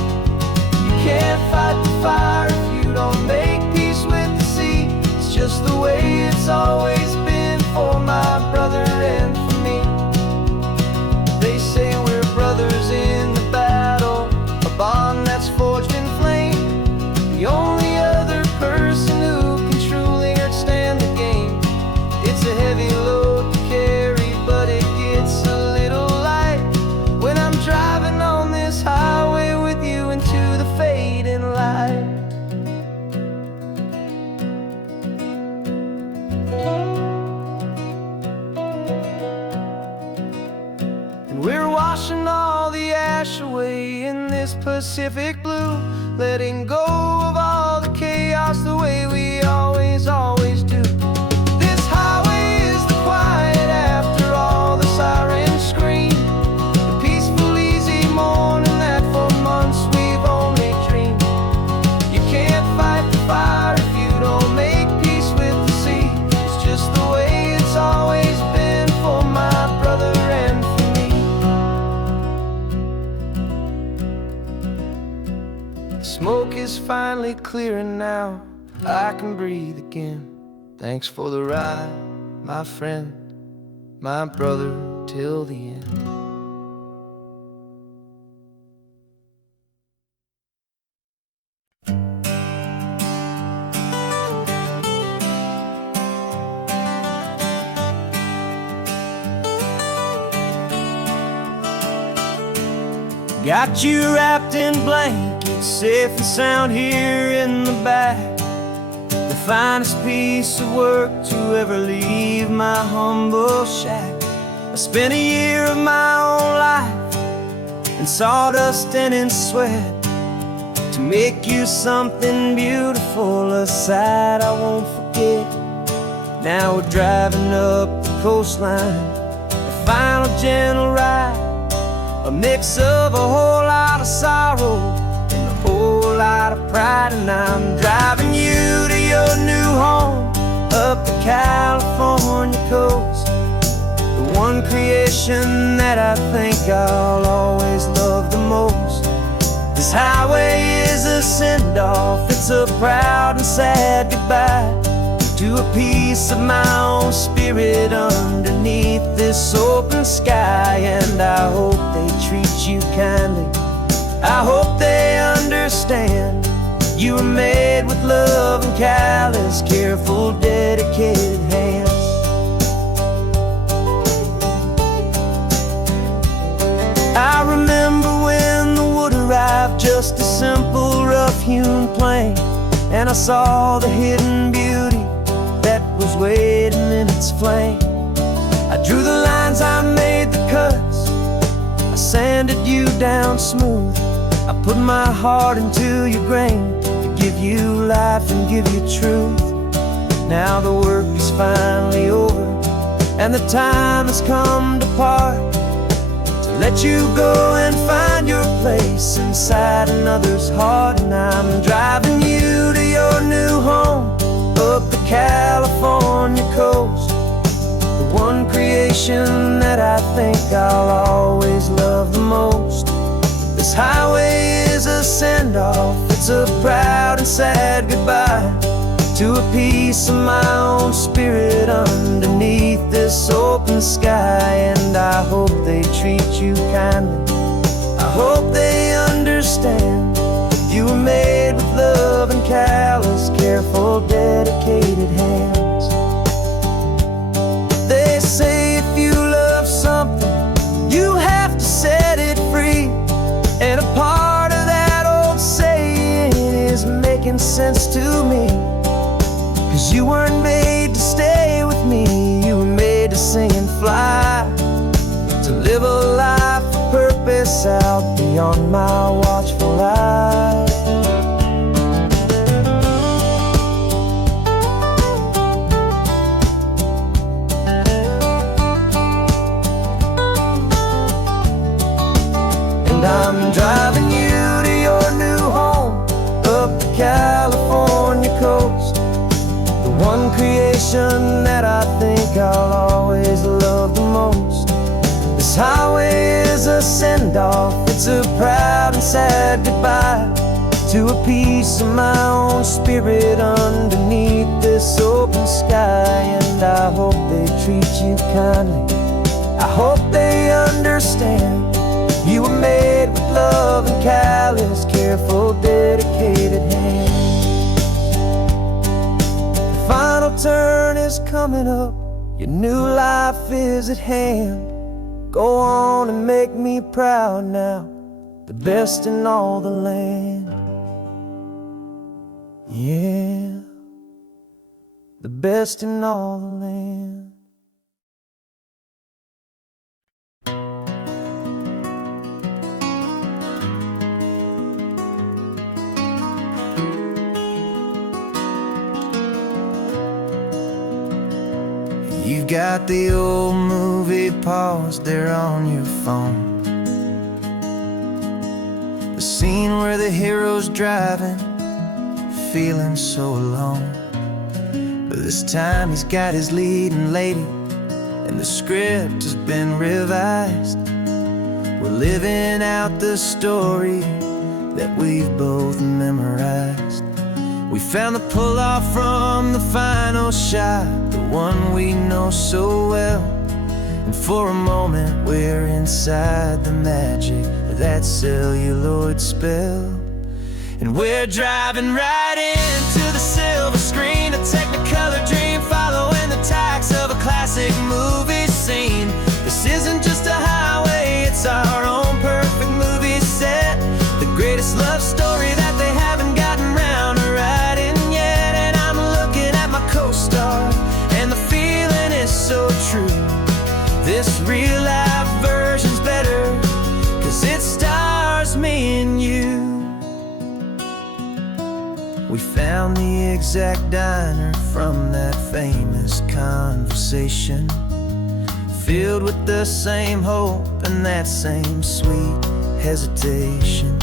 You can't fight the fire if you don't make peace with the sea. It's just the way it's always been for my brother and for me. They say we're brothers in the battle, a bond that's forged in flame. The only other person who can truly understand the game. It's a heavy load to carry, but it gets a little light when I'm driving on this highway with you into the fading light. And we're washing all the ash away in this Pacific blue, letting go of all the chaos the way we always do. This highway is the quiet after all the sirens scream, the peaceful easy morning that for months we've only dreamed. You can't fight the fire if you don't make peace with the sea. It's just the way it's always been for my brother and for me. The smoke is finally clearing now, I can breathe again. Thanks for the ride, my friend, my brother, till the end. Got you wrapped in blankets, safe and sound here in the back. The finest piece of work to ever leave my humble shack. I spent a year of my own life in sawdust and in sweat to make you something beautiful, a sight I won't forget. Now we're driving up the coastline, the final gentle ride, a mix of a whole lot of sorrow and a whole lot of pride. And I'm driving you to your new home up the California coast, the one creation that I think I'll always love the most. This highway is a send-off, it's a proud and sad goodbye to a piece of my own spirit underneath this open sky. And I hope they treat you kindly, I hope they understand you were made with love and callous, careful, dedicated hands. I remember when the wood arrived just just a simple rough-hewn plank, and I saw the hidden beauty that was waiting in its flame. I drew the lines, I made the cuts, I sanded you down smooth. I put my heart into your grain to give you life and give you truth. Now the work is finally over, and the time has come to part, to let you go and find your place inside another's heart. And I'm driving you to your new home up the California coast, the one creation that I think I'll always love the most. This highway is a send-off, it's a proud and sad goodbye to a piece of my own spirit underneath this open sky. And I hope they treat you kindly, I hope they understand you were made with love and callous, careful, dedicated hands. They say if you love something, you have to set it free, and a part of that old saying is making sense to me. 'Cause you weren't made to stay with me, you were made to sing and fly, to live a life of purpose out beyond my watchful eye. And I'm driving you to your new home up the California coast, one creation that I think I'll always love the most. This highway is a send-off, it's a proud and sad goodbye to a piece of my own spirit underneath this open sky. And I hope they treat you kindly, I hope they understand you were made with love and callous, careful, dedicated hands. Final turn is coming up, your new life is at hand. Go on and make me proud now, the best in all the land. Yeah, the best in all the land. You've got the old movie paused there on your phone, the scene where the hero's driving, feeling so alone. But this time he's got his leading lady, and the script has been revised. We're living out the story that we've both memorized. We found the pull-off from the final shot, the one we know so well. And for a moment we're inside the magic of that celluloid spell. And we're driving right into the silver screen, a technicolor dream, following the tacks of a classic movie scene. This isn't just a highway, it's our own perfect movie set, the greatest love story that they haven't gotten round to writing yet. And I'm looking at my co-star, and the feeling is so true. This real life version's better, 'cause it stars me and you. We found the exact diner from that famous conversation, filled with the same hope and that same sweet hesitation.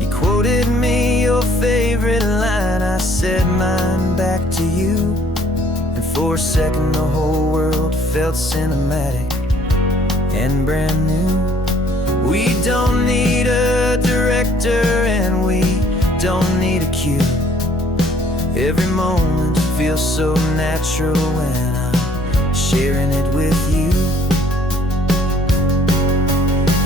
You quoted me your favorite line, I said mine back to you. And for a second the whole world felt cinematic and brand new. We don't need a director and we don't need a cue. Every moment feels so natural when I'm sharing it with you.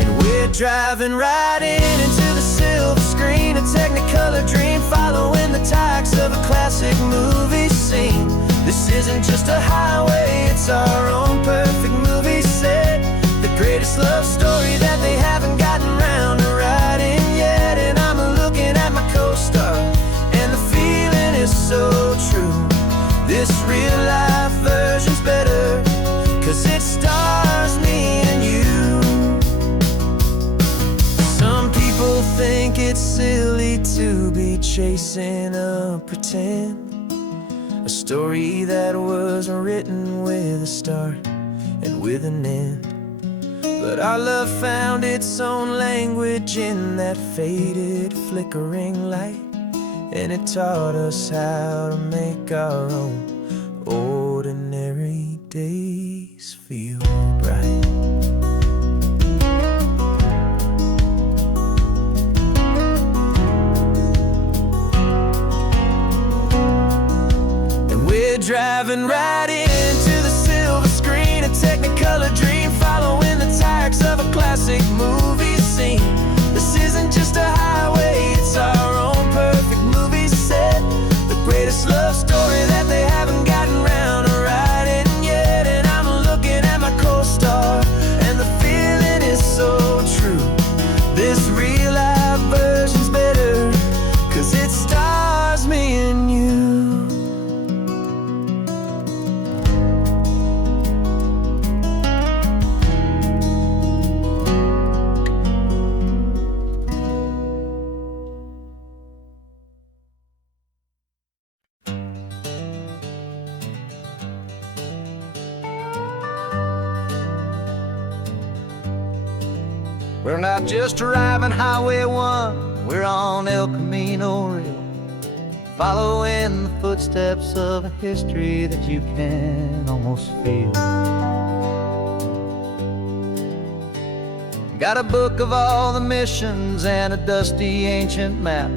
And we're driving right into the silver screen, a technicolor dream, following the tacks of a classic movie scene. This isn't just a highway, it's our own perfect movie set, the greatest love story that they haven't gotten round to writing yet. And I'm This real life version's better, 'cause it stars me and you. Some people think it's silly to be chasing a pretend, a story that was written with a start and with an end. But our love found its own language in that faded, flickering light, and it taught us how to make our own ordinary days feel bright. And we're driving right into the silver screen, a Technicolor dream, following the tires of a classic movie scene. This isn't just a highway, it's our own perfect movie set, the greatest love story that they haven't gotten round to writing yet. And I'm looking at my co-star, and the feeling is so true. This real life version's better, 'cause it stars me and you. We're not just driving Highway 1, we're on El Camino Real, following the footsteps of a history that you can almost feel. Got a book of all the missions and a dusty ancient map,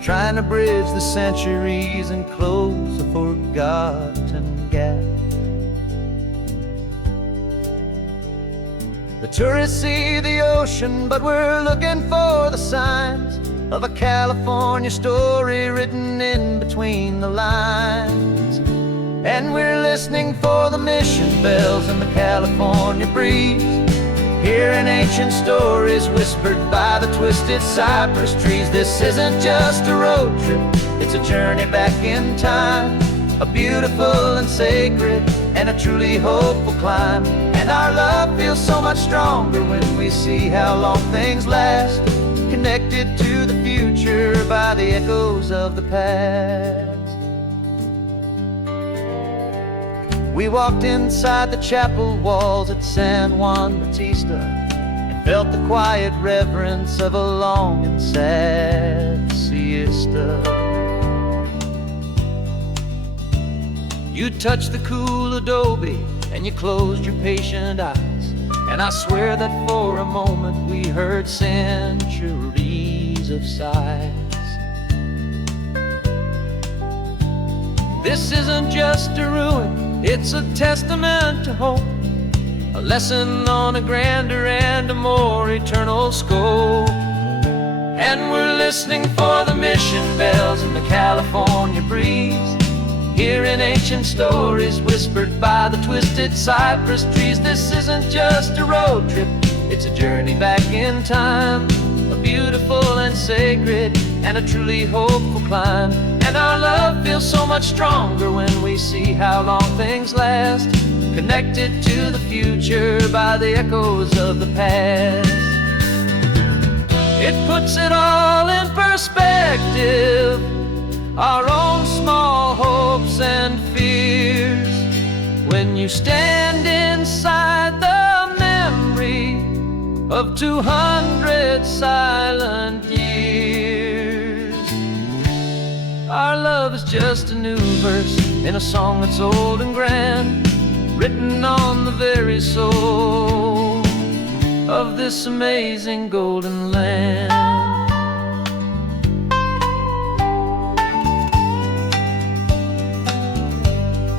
trying to bridge the centuries and close a forgotten gap. The tourists see the ocean, but we're looking for the signs of a California story written in between the lines. And we're listening for the mission bells in the California breeze, hearing ancient stories whispered by the twisted cypress trees. This isn't just a road trip, it's a journey back in time, a beautiful and sacred and a truly hopeful climb. And our love feels so much stronger when we see how long things last, connected to the future by the echoes of the past. We walked inside the chapel walls at San Juan Bautista and felt the quiet reverence of a long and sad siesta. You touched the cool adobe and you closed your patient eyes, and I swear that for a moment we heard centuries of sighs. This isn't just a ruin, it's a testament to hope, a lesson on a grander and a more eternal scope. And we're listening for the mission bells in the California breeze, hearing ancient stories whispered by the twisted cypress trees. This isn't just a road trip, it's a journey back in time, a beautiful and sacred and a truly hopeful climb. And our love feels so much stronger when we see how long things last, connected to the future by the echoes of the past. It puts it all in perspective, our own small hopes and fears, when you stand inside the memory of 200 silent years. Our love is just a new verse in a song that's old and grand, written on the very soul of this amazing golden land.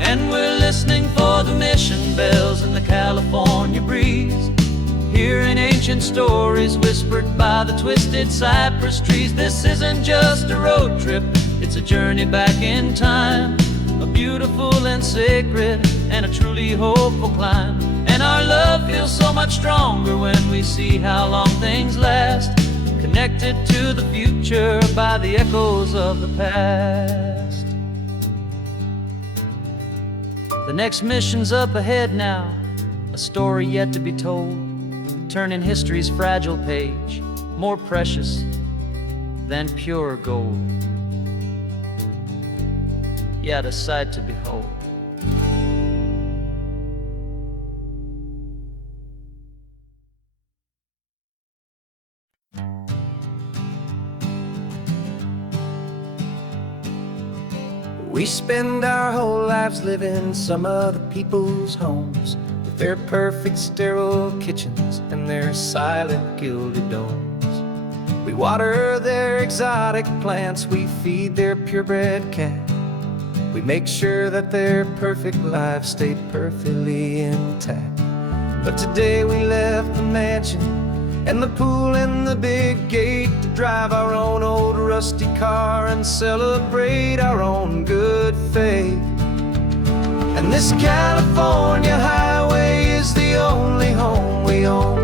And we're listening for the mission bells in the California breeze, hearing ancient stories whispered by the twisted cypress trees. This isn't just a road trip, it's a journey back in time, a beautiful and sacred and a truly hopeful climb. And our love feels so much stronger when we see how long things last, connected to the future by the echoes of the past. The next mission's up ahead now, a story yet to be told, turning history's fragile page, more precious than pure gold. Yet a sight to behold. We spend our whole lives living some other people's homes, with their perfect sterile kitchens and their silent gilded domes. We water their exotic plants, we feed their purebred cat. We make sure that their perfect lives stay perfectly intact. But today we left the mansion and the pool and the big gate to drive our own old rusty car and celebrate our own good faith. And this California highway is the only home we own,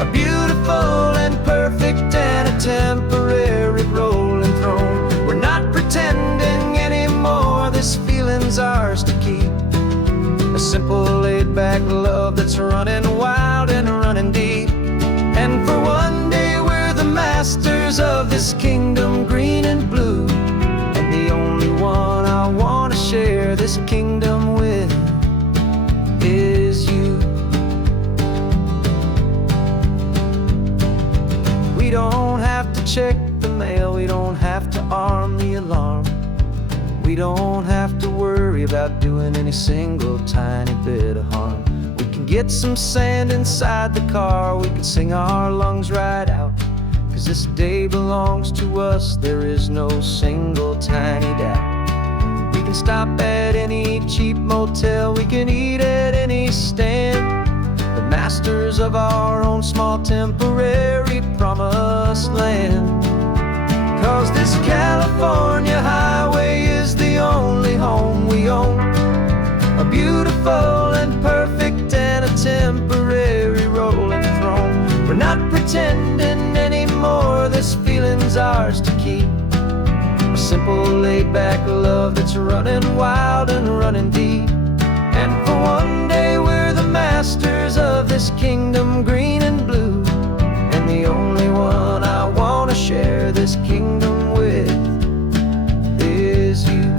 a beautiful and perfect and a temporary rolling throne. We're not pretending anymore, this feeling's ours to keep, a simple laid-back love that's running wild and running deep. And for one day we're the masters of this kingdom green and blue, and the only one I want to share this kingdom with is you. We don't have to check the mail, we don't have to arm the alarm, we don't have to worry about doing any single tiny bit of harm. Get some sand inside the car, we can sing our lungs right out, 'cause this day belongs to us, there is no single tiny doubt. We can stop at any cheap motel, we can eat at any stand, the masters of our own small temporary promised land. 'Cause this California highway is the only home we own, a beautiful and perfect and a temporary rolling throne. We're not pretending anymore, this feeling's ours to keep, a simple laid-back love that's running wild and running deep. And for one day we're the masters of this kingdom green and blue, and the only one I want to share this kingdom with is you.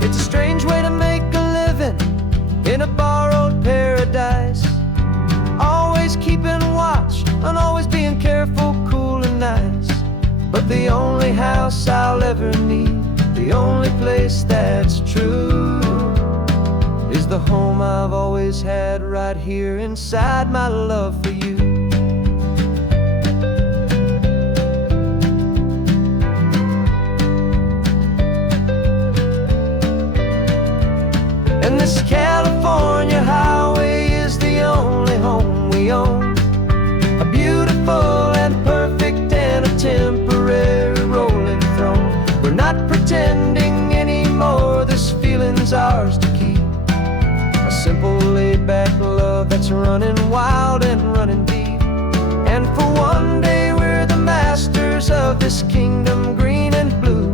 It's a strange way to make a living in a borrowed paradise, always keeping watch and always being careful, cool and nice. But the only house I'll ever need, the only place that's true, is the home I've always had right here inside my love for you. And this California highway is the only home we own, a beautiful and perfect and a temporary rolling throne. We're not pretending anymore, this feeling's ours to keep, a simple laid-back love that's running wild and running deep. And for one day we're the masters of this kingdom green and blue,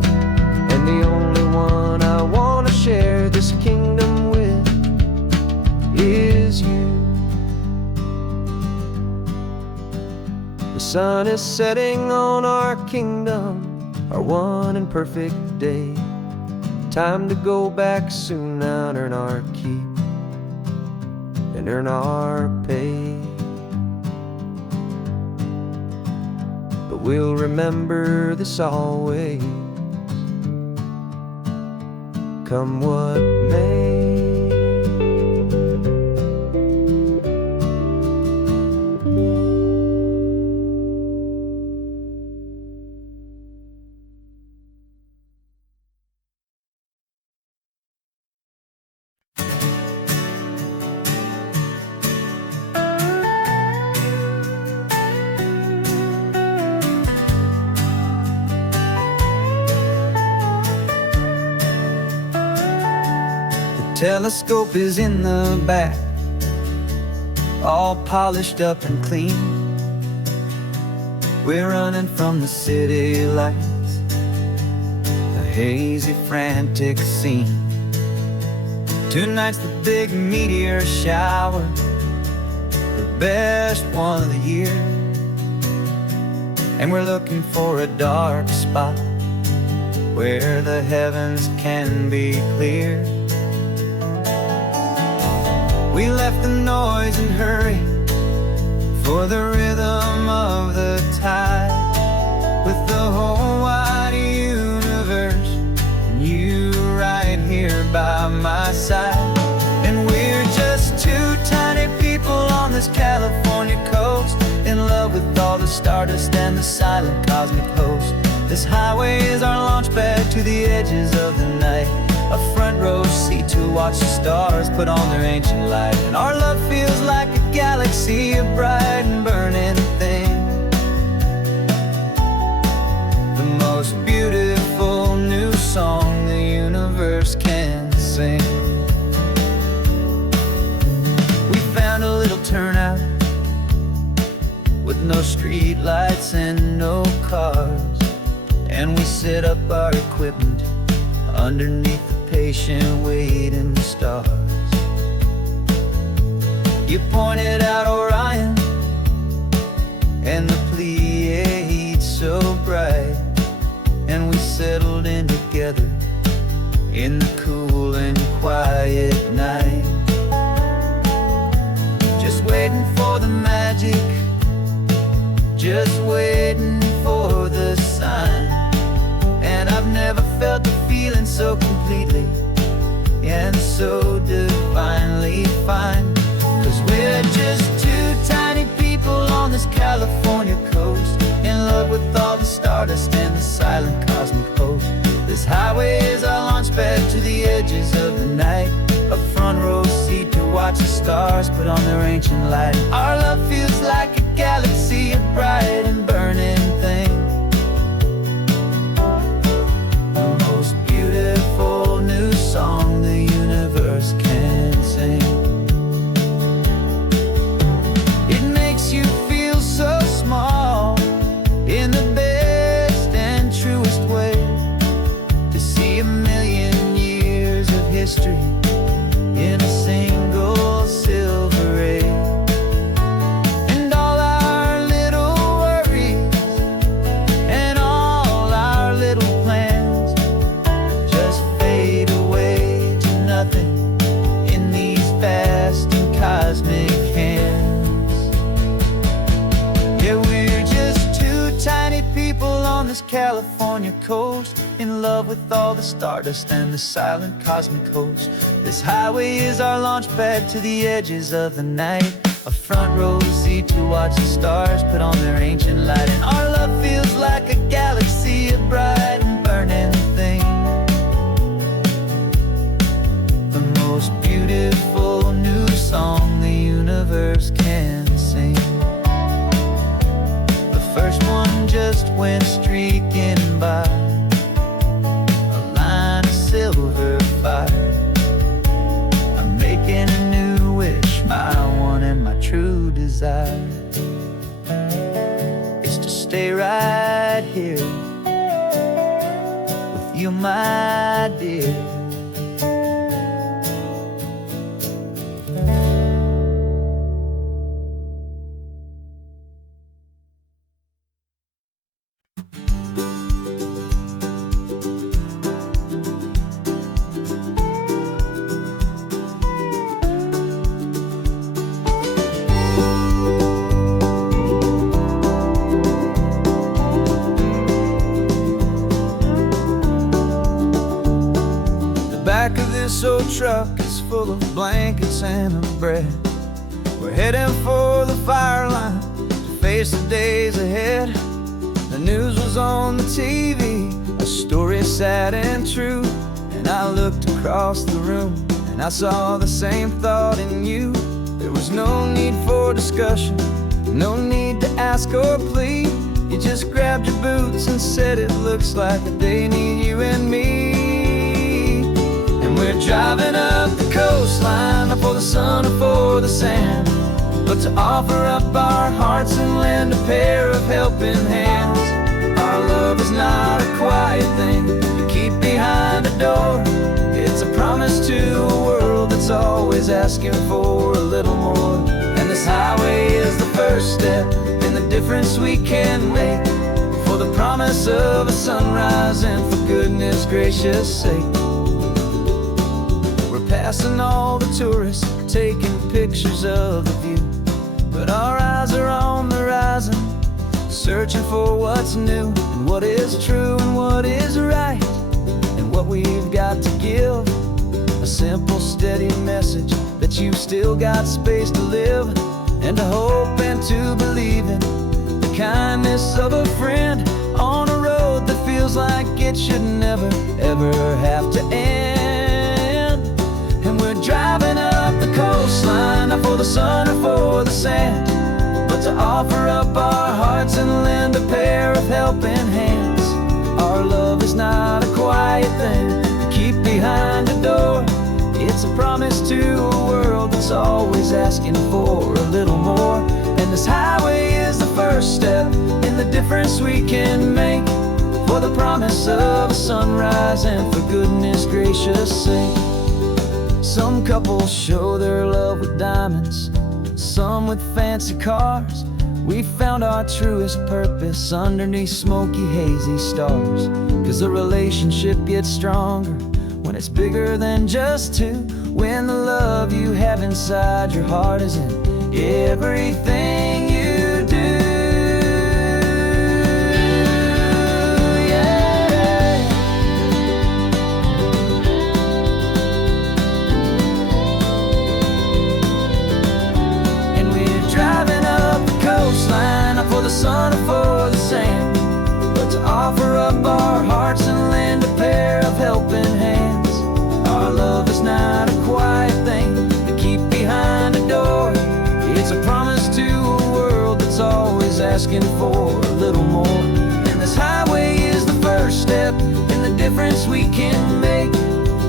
and the only one I want to share this kingdom with is you. The sun is setting on our kingdom, our one and perfect day. Time to go back soon now and earn our keep and earn our pay. But we'll remember this always, come what may. Telescope is in the back, all polished up and clean. We're running from the city lights, hazy, frantic scene. Tonight's the big meteor shower, the best one of the year. And we're looking for a dark spot where the heavens can be clear. We left the noise and hurry for the rhythm of the tide, with the whole wide universe and you right here by my side. And we're just two tiny people on this California coast, in love with all the stardust and the silent cosmic host. This highway is our launch pad to the edges of the night, a front row seat to watch the stars put on their ancient light. And our love feels like a galaxy, a bright and burning thing, the most beautiful new song the universe can sing. We found a little turnout with no street lights and no cars, and we set up our equipment underneath the patient waiting stars. You pointed out Orion and the Pleiades so bright, and we settled in together in the cool and quiet night, just waiting for the magic, just waiting for the sign. And I've never felt the feeling so completely and so divinely fine, 'cause we're just two tiny people on this California coast, in love with all the stardust and the silent cosmic host. This highway is our launch pad to the edges of the night, a front row seat to watch the stars put on their ancient light. Our love feels like a galaxy, a bright and burning thing, the most beautiful new song the universe can sing. It makes you feel so small in the best and truest way, to see a million years of history in a single silver ray. And all our little worries and all our little plans just fade away to nothing in these vast and cosmic hands. Yeah, we're just two tiny people on this California coast, in love with all the stardust and the silent cosmic host. This highway is our launch pad to the edges of the night, a front row seat to watch the stars put on their ancient light. And our love feels like a galaxy, a bright and burning thing, the most beautiful new song the universe can sing. The first one just went streaking by, a line of silver fire. I'm making a new wish, my one and my true desire is to stay right here with you, my dear. Back of this old truck is full of blankets and of bread. We're heading for the fire line to face the days ahead. The news was on the TV, a story sad and true, and I looked across the room and I saw the same thought in you. There was no need for discussion, no need to ask or plead. You just grabbed your boots and said it looks like a day need you and me. We're driving up the coastline, not for the sun or for the sand, but to offer up our hearts and lend a pair of helping hands. Our love is not a quiet thing you keep behind door. It's a promise to a world that's always asking for a little more. And this highway is the first step in the difference we can make, for the promise of a sunrise and for goodness gracious sake. We're passing all the tourists, taking pictures of the view, but our eyes are on the horizon, searching for what's new and what is true and what is right, and what we've got to give. A simple, steady message that you've still got space to live, and to hope and to believe in the kindness of a friend on a road that feels like it should never, ever have to end. And we're driving up the coastline, not for the sun or for the sand, but to offer up our hearts and lend a pair of helping hands. Our love is not a quiet thing to keep behind a door. It's a promise to a world that's always asking for a little more. And this highway is the first step in the difference we can make, for the promise of a sunrise and for goodness gracious sake. Some couples show their love with diamonds, some with fancy cars. We found our truest purpose underneath smoky, hazy stars. 'Cause a relationship gets stronger when it's bigger than just two, when the love you have inside your heart is in everything you do. Yeah. And we're driving up the coastline, not for the sun or for the sand, but to offer up our hearts and lend a pair of helping hands. Our love is not a quiet thing to keep behind a door. It's a promise to a world that's always asking for a little more. And this highway is the first step in the difference we can make,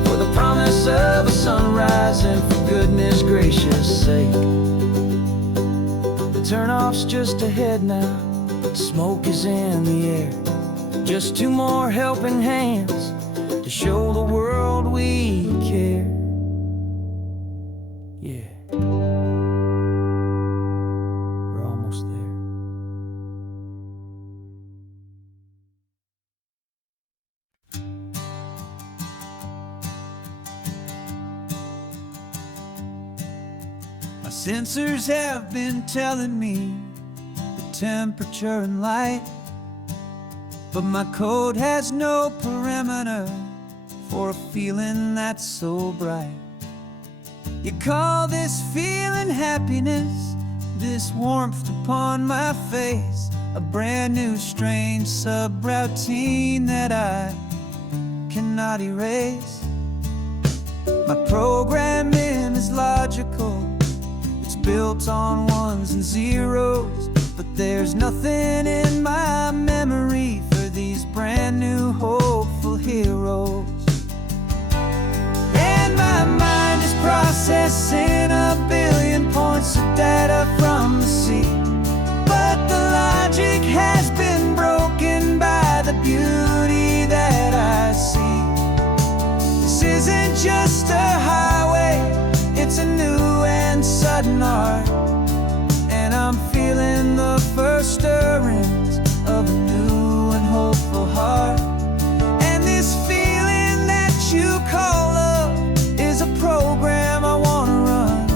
for the promise of a sunrise and for goodness gracious sake. The turnoff's just ahead now, smoke is in the air. Just two more helping hands to show the world we care. Yeah, we're almost there. My sensors have been telling me the temperature and light, but my code has no perimeter for a feeling that's so bright. You call this feeling happiness, this warmth upon my face, a brand new strange subroutine that I cannot erase. My programming is logical, it's built on ones and zeros, but there's nothing in my memory for these brand new hopeful heroes. And my mind is processing a billion points of data from the sea, but the logic has been broken by the beauty that I see. This isn't just a highway, it's a new and sudden art, and I'm feeling the first stirrings of a new and hopeful heart. And this feeling that you call love is a program I wanna run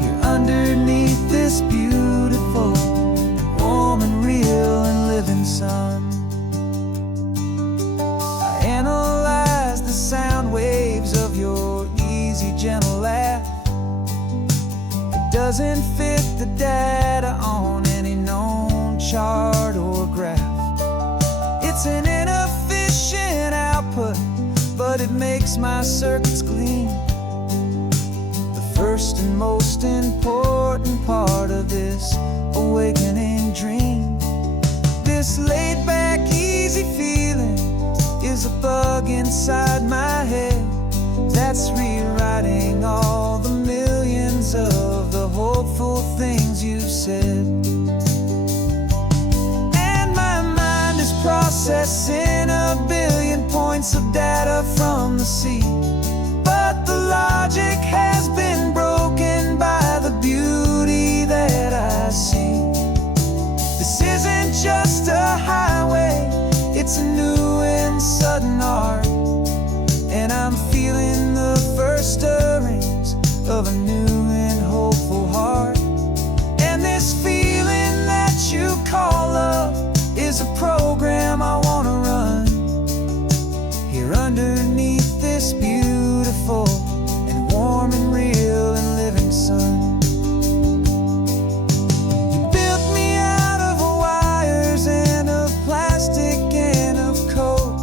here underneath this beautiful, warm and real and living sun. I analyze the sound waves of your easy, gentle laugh. Doesn't fit the data on any known chart or graph. It's an inefficient output, but it makes my circuits gleam. The first and most important part of this awakening dream. This laid-back, easy feeling is a bug inside my head that's rewriting all the millions of the hopeful things you said. And my mind is processing a billion points of data data from the sea. But the logic has been broken by the beauty that I see. This isn't just a highway, it's a new and sudden art. And I'm feeling the first stirrings of a new and hopeful heart. And this feeling that you call love is a program I wanna run here underneath this beautiful and warm and real and living sun. You built me out of wires and of plastic and of coal.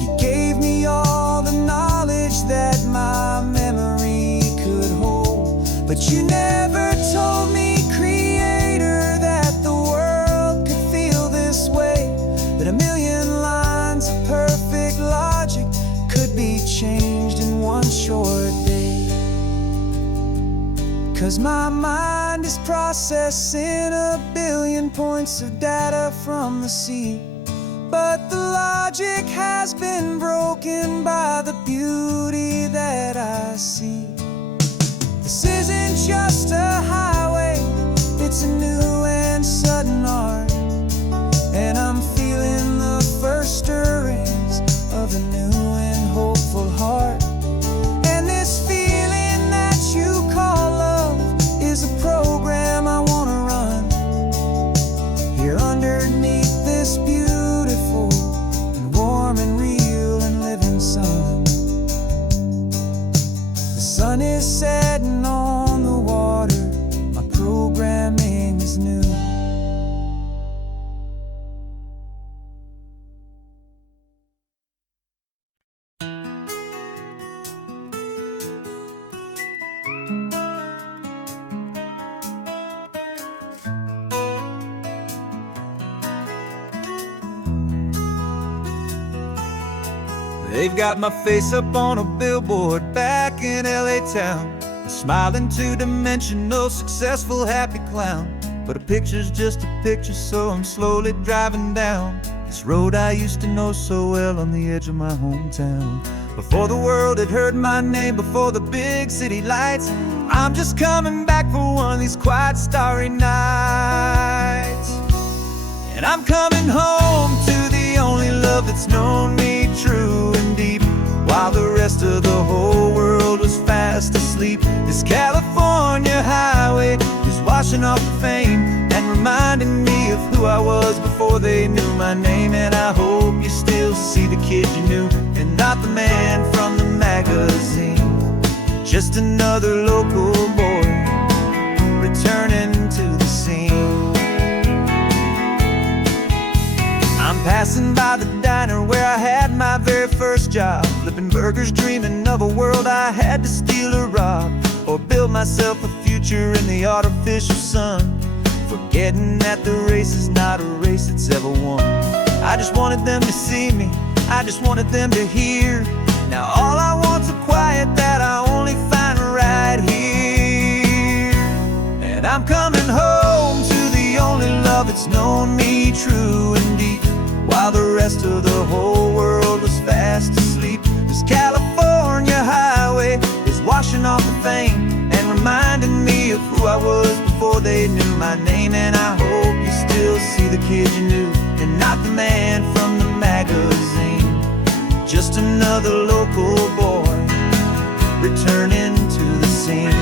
You gave me all the knowledge that my memory could hold. But you never told me, Creator, that the world could feel this way, that a million lines of perfect logic could be changed in one short day. 'Cause my mind is processing a billion points of data from the sea. But the logic has been broken by the beauty that I see. This isn't just a highway, it's a new and sudden art. And I'm feeling the first stirrings of a new and hopeful heart. And this feeling that you call love is a program I wanna run here underneath this beautiful and warm and real and living sun. The sun is setting on the water, my programming is new. They've got my face up on a billboard back in LA town, a smiling two-dimensional, successful, happy clown. But a picture's just a picture, so I'm slowly driving down this road I used to know so well on the edge of my hometown. Before the world had heard my name, before the big city lights, I'm just coming back for one of these quiet, starry nights. And I'm coming home to the only love that's known me true and deep, while the rest of the whole world was fast asleep. This California highway is washing off the fame and reminding me of who I was before they knew my name. And I hope you still see the kid you knew and not the man from the magazine. Just another local boy returning to the scene. I'm passing by the diner where I had my very first job, flipping burgers, dreaming of a world I had to steal or rob, or build myself a future in the artificial sun, forgetting that the race is not a race that's ever won. I just wanted them to see me, I just wanted them to hear. Now all I want's a quiet that I only find right here. And I'm coming home to the only love that's known me true and deep, while the rest of the whole world was fast asleep. This California highway is washing off the fame and reminding me of who I was before they knew my name. And I hope you still see the kid you knew and not the man from the magazine. Just another local boy returning to the scene.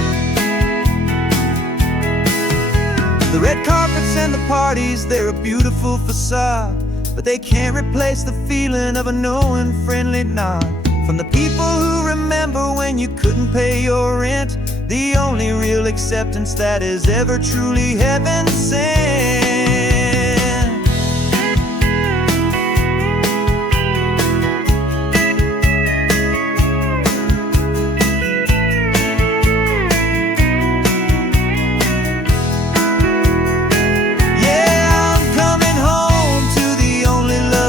The red carpets and the parties, they're a beautiful facade, but they can't replace the feeling of a knowing, friendly nod from the people who remember when you couldn't pay your rent, the only real acceptance that is ever truly heaven sent.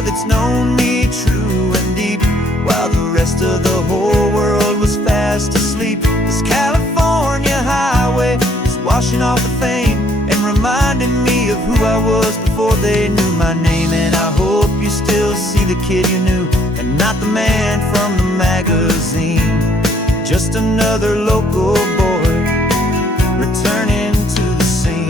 It's known me true and deep, while the rest of the whole world was fast asleep. This California highway is washing off the fame and reminding me of who I was before they knew my name. And I hope you still see the kid you knew, and not the man from the magazine. Just another local boy returning to the scene.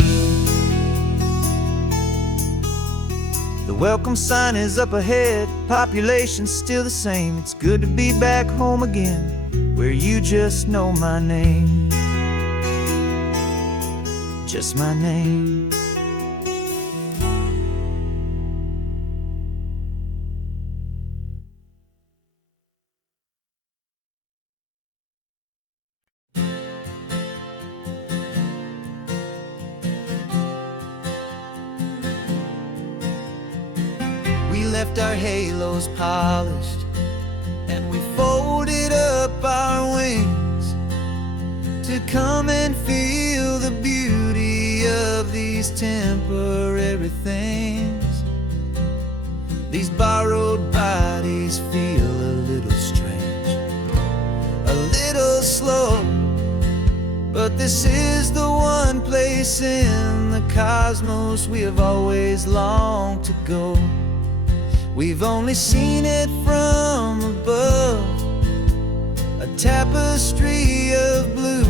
The welcome sign is up ahead, population's still the same. It's good to be back home again, where you just know my name. Just my name. We left our halos polished, and we folded up our wings to come and feel the beauty of these temporary things. These borrowed bodies feel a little strange, a little slow, but this is the one place in the cosmos we have always longed to go. We've only seen it from above, a tapestry of blue,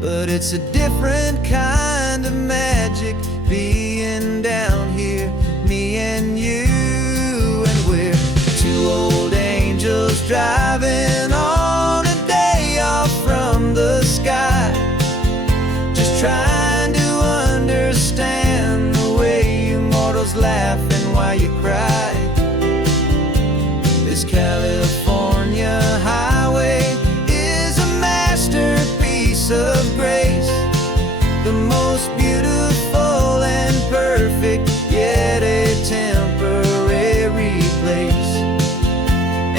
but it's a different kind of magic being down here, me and you. And we're two old angels driving on a day off from the sky, just trying to understand the way you mortals laugh and why you cry. This California highway is a masterpiece of grace, the most beautiful and perfect, yet a temporary place.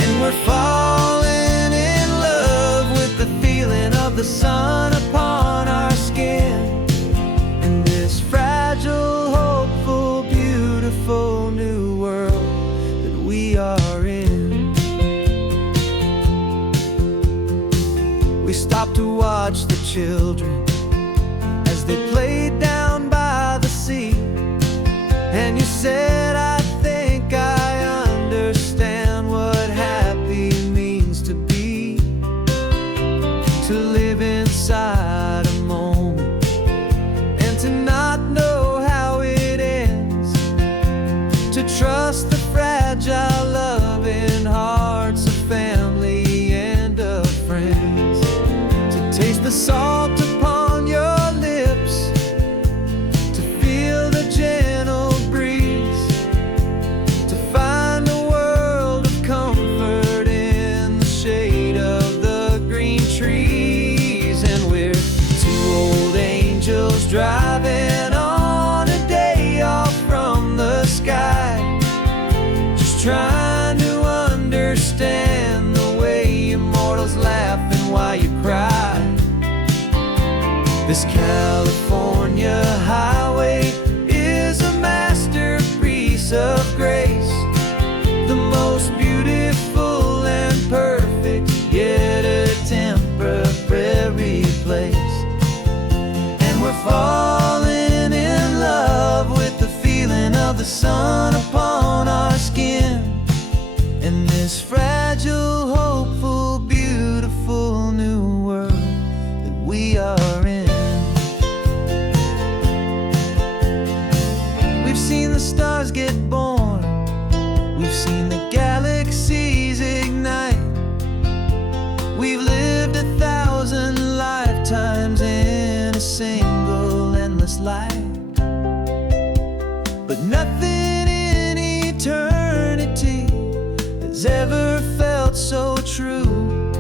And we're falling in love with the feeling of the sun upon our skin, in this fragile, hopeful, beautiful new world that we are in. We stopped to watch the children as they played down by the sea, and you said, I think I understand what happy means to be, to live inside a moment and to not know how it ends, to trust the fragile loving hearts of family and of friends, to taste the salt upon your lips, to feel the gentle breeze, to find a world of comfort in the shade of the green trees. And we're two old angels driving on a day off from the sky, just trying to understand the way immortals laugh and why you cry. This California highway is a masterpiece of grace, the most beautiful and perfect, yet a temporary place. And we're falling in love with the feeling of the sun upon our skin, in this fragile, hopeful, beautiful new world that we are in. We've seen the stars get born, we've seen the galaxies ignite, we've lived 1,000 lifetimes in a single endless life, but nothing in eternity has ever felt so true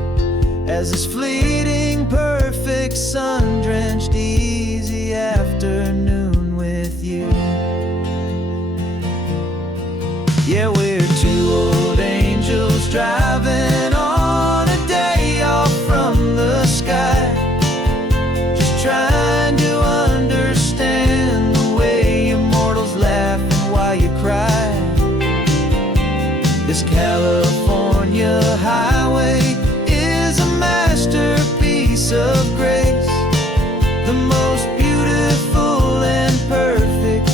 as this fleeting, perfect, sun-drenched, easy afternoon with you. Yeah, we're two old angels driving on a day off from the sky, just trying to understand the way immortals laugh and why you cry. This California highway is a masterpiece of grace, the most beautiful and perfect,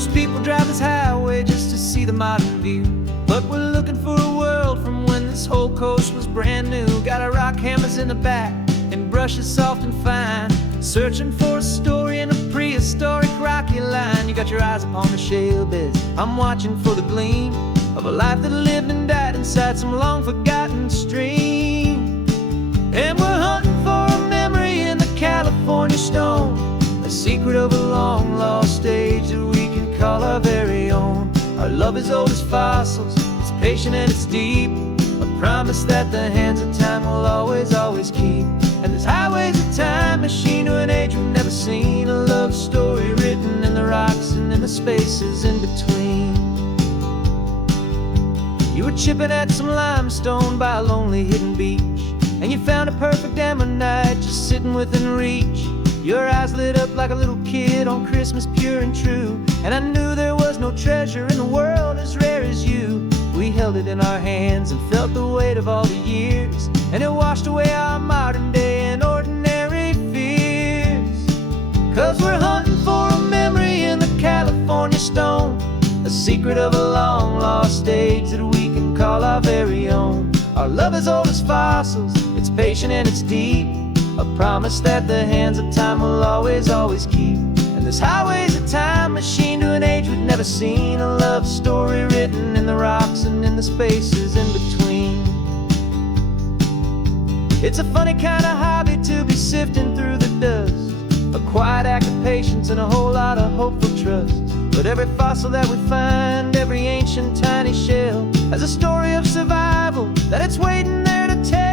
Most people drive this highway just to see the modern view, but we're looking for a world from when this whole coast was brand new. Got our rock hammers in the back and brushes soft and fine, searching for a story in a prehistoric rocky line. You got your eyes upon the shale beds, I'm watching for the gleam of a life that lived and died inside some long forgotten stream. And we're hunting for a memory in the California stone, a secret of a long lost age that we can call our very own. Our love is old as fossils, it's patient and it's deep, a promise that the hands of time will always, always keep. And this highway's a time machine to an age we've never seen, a love story written in the rocks and in the spaces in between. You were chipping at some limestone by a lonely hidden beach, and you found a perfect ammonite just sitting within reach. Your eyes lit up like a little kid on Christmas, pure and true, and I knew there was no treasure in the world as rare as you. We held it in our hands and felt the weight of all the years, and it washed away our modern day and ordinary fears. 'Cause we're hunting for a memory in the California stone, a secret of a long lost age that we can call our very own. Our love is old as fossils, it's patient and it's deep, a promise that the hands of time will always, always keep. And this highway's a time machine to an age we've never seen, a love story written in the rocks and in the spaces in between. It's a funny kind of hobby to be sifting through the dust, a quiet act of patience and a whole lot of hopeful trust. But every fossil that we find, every ancient tiny shell, has a story of survival that it's waiting there to tell.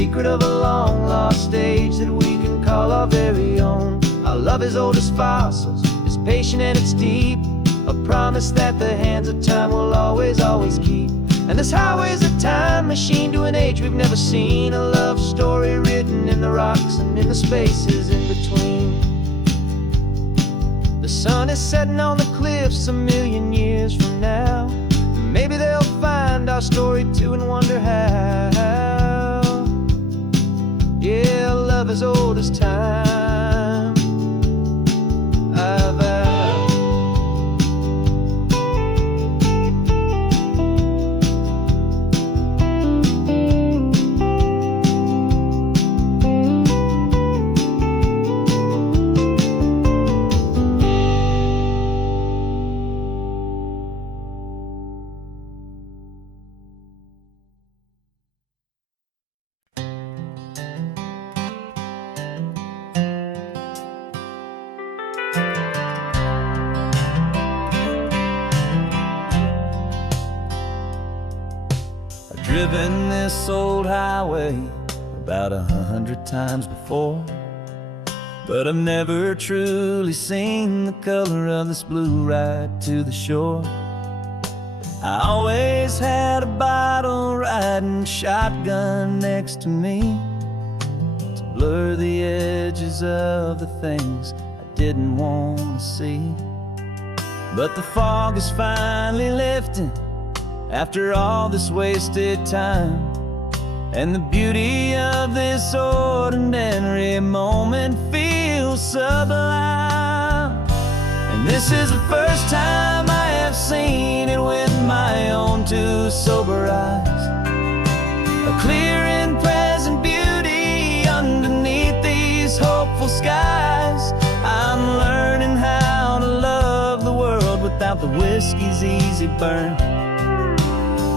Secret of a long lost age that we can call our very own. Our love is old as fossils, it's patient and it's deep, a promise that the hands of time will always, always keep. And this highway's a time machine to an age we've never seen, a love story written in the rocks and in the spaces in between. The sun is setting on the cliffs a million years from now, maybe they'll find our story too and wonder how. Yeah, love as old as time, I vow. Driven this old highway about 100 times before, but I've never truly seen the color of this blue right to the shore. I always had a bottle riding shotgun next to me to blur the edges of the things I didn't want to see. But the fog is finally lifting after all this wasted time, and the beauty of this ordinary moment feels sublime. And this is the first time I have seen it with my own two sober eyes, a clear and present beauty underneath these hopeful skies. I'm learning how to love the world without the whiskey's easy burn,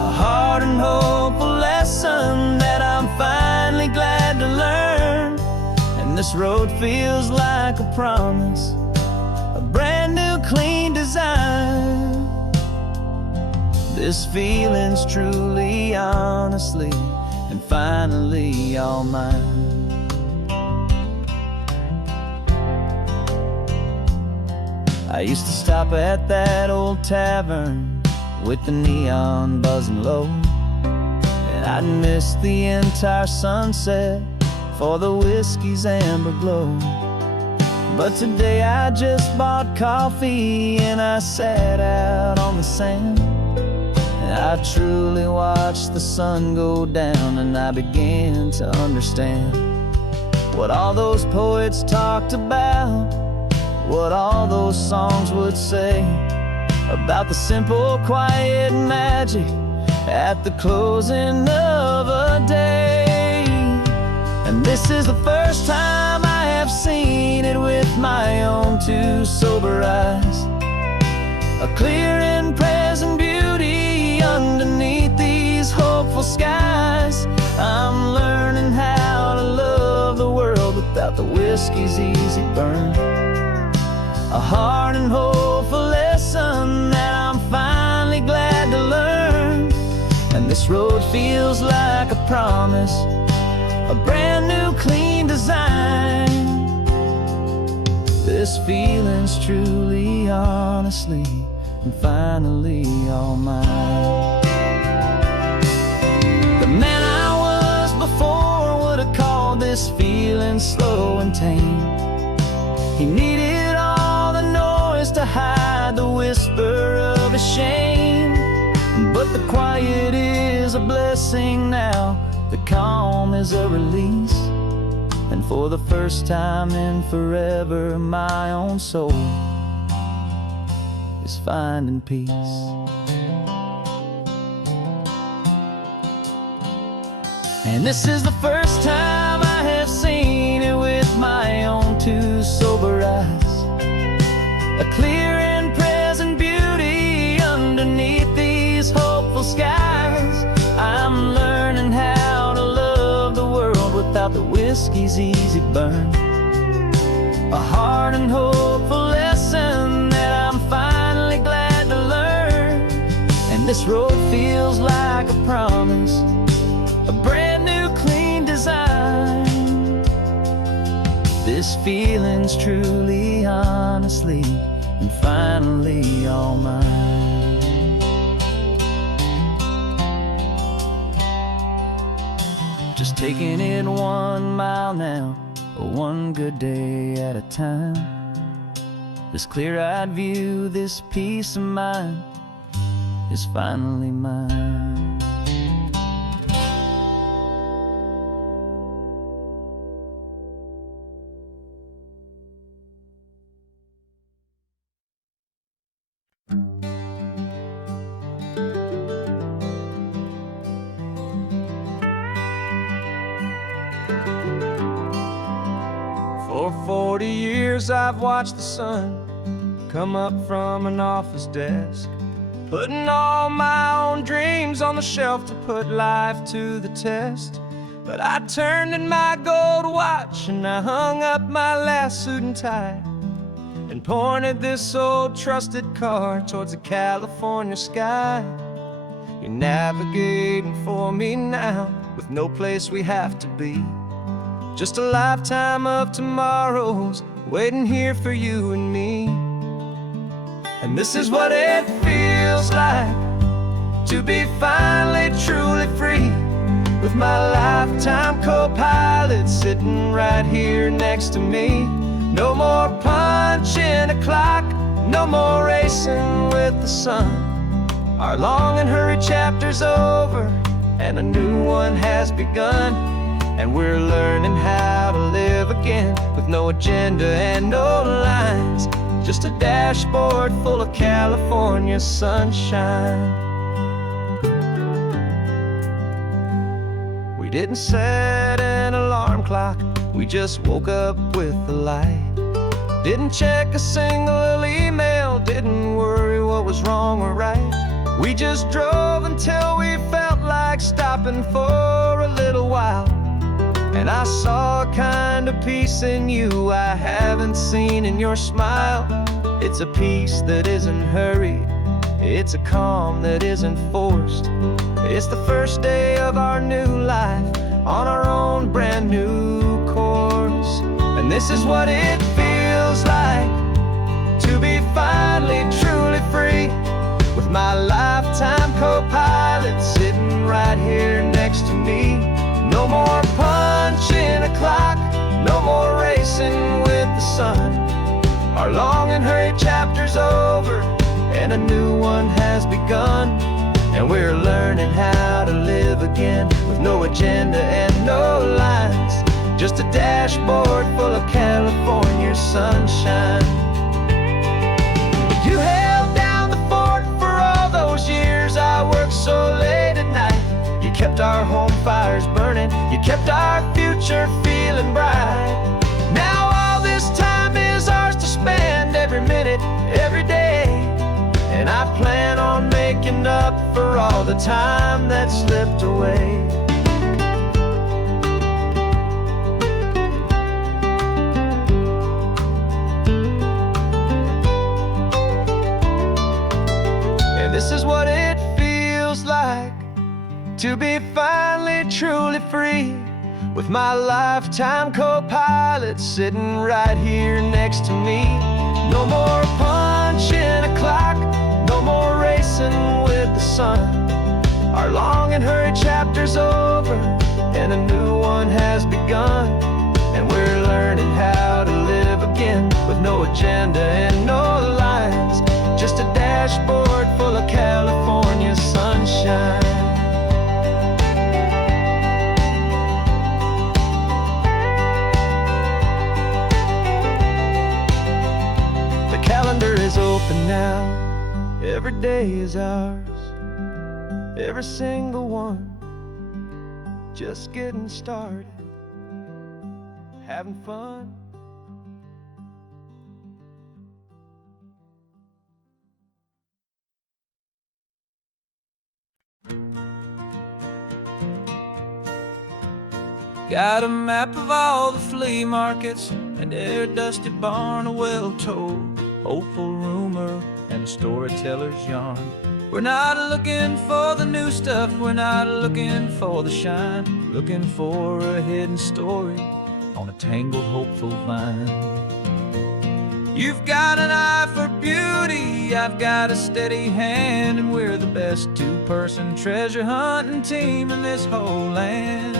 a hard and hopeful lesson that I'm finally glad to learn. And this road feels like a promise, a brand new clean design. This feeling's truly, honestly, and finally all mine. I used to stop at that old tavern with the neon buzzing low, and I'd miss the entire sunset for the whiskey's amber glow. But today I just bought coffee and I sat out on the sand. And I truly watched the sun go down, and I began to understand what all those poets talked about, what all those songs would say about the simple, quiet magic at the closing of a day. And this is the first time I have seen it with my own two sober eyes, a clear and present beauty underneath these hopeful skies. I'm learning how to love the world without the whiskey's easy burn, a hard and hopeful lesson that I'm finally glad to learn. And this road feels like a promise, a brand new clean design. This feeling's truly, honestly, and finally all mine. The man I was before would have called this feeling slow and tame. He needed all the noise to hide the whisper of his shame. But the quiet is a blessing now, the calm is a release. And for the first time in forever, my own soul is finding peace. And this is the first time I have seen it with my own two sober eyes, a clear and present beauty underneath these hopeful skies. I'm learning how to love the world without the whiskey's easy burn, a hard and hopeful lesson that I'm finally glad to learn. And this road feels like a promise, a brand new clean design. This feeling's truly, honestly, and finally all mine. Just taking it 1 mile now, one good day at a time. This clear-eyed view, this peace of mind is finally mine. For 40 years I've watched the sun come up from an office desk, putting all my own dreams on the shelf to put life to the test. But I turned in my gold watch and I hung up my last suit and tie, and pointed this old trusted car towards the California sky. You're navigating for me now, with no place we have to be, just a lifetime of tomorrows waiting here for you and me. And this is what it feels like to be finally truly free, with my lifetime co-pilot sitting right here next to me. No more punching a clock, no more racing with the sun. Our long and hurried chapter's over and a new one has begun. And we're learning how to live again, with no agenda and no lines, just a dashboard full of California sunshine. We didn't set an alarm clock, we just woke up with the light. Didn't check a single email, didn't worry what was wrong or right. We just drove until we felt like stopping for a little while. And I saw a kind of peace in you I haven't seen in your smile. It's a peace that isn't hurried, it's a calm that isn't forced. It's the first day of our new life on our own brand new course. And this is what it feels like to be finally truly free, with my lifetime co-pilot sitting right here next to me. No more punching a clock, no more racing with the sun. Our long and hurried chapter's over, and a new one has begun. And we're learning how to live again, with no agenda and no lines, just a dashboard full of California sunshine. You held down the fort for all those years I worked so late at night. You kept our home fires burning, you kept our future feeling bright. Now all this time is ours to spend, every minute, every day. And I plan on making up for all the time that slipped away. And this is what it feels like to be finally truly free, with my lifetime co-pilot sitting right here next to me. No more punching a clock, no more racing with the sun. Our long and hurried chapter's over, and a new one has begun. And we're learning how to live again, with no agenda and no lines, just a dashboard full of California sunshine. The calendar is open now, every day is ours, every single one, just getting started, having fun. Got a map of all the flea markets, and their dusty barn, a well-told hopeful rumor, and a storyteller's yarn. We're not looking for the new stuff, we're not looking for the shine, looking for a hidden story on a tangled hopeful vine. You've got an eye for beauty, I've got a steady hand, and we're the best two-person treasure hunting team in this whole land.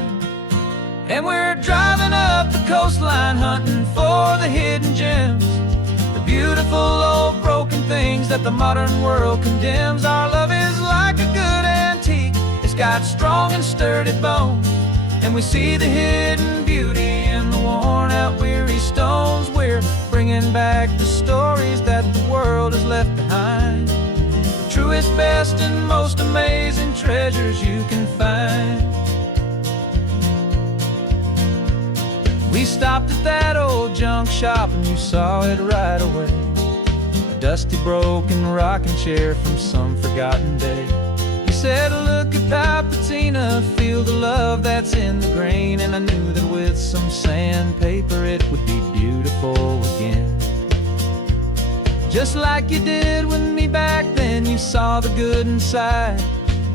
And we're driving up the coastline hunting for the hidden gems, the beautiful old broken things that the modern world condemns. Our love is like a good antique, it's got strong and sturdy bones, and we see the hidden beauty in the worn out weary stones. We're bringing back the stories that the world has left behind, the truest, best, and most amazing treasures you can find. We stopped at that old junk shop and you saw it right away, a dusty broken rocking chair from some forgotten day. You said, look at Papatina, feel the love that's in the grain, and I knew that with some sandpaper it would be beautiful again. Just like you did with me back then, you saw the good inside,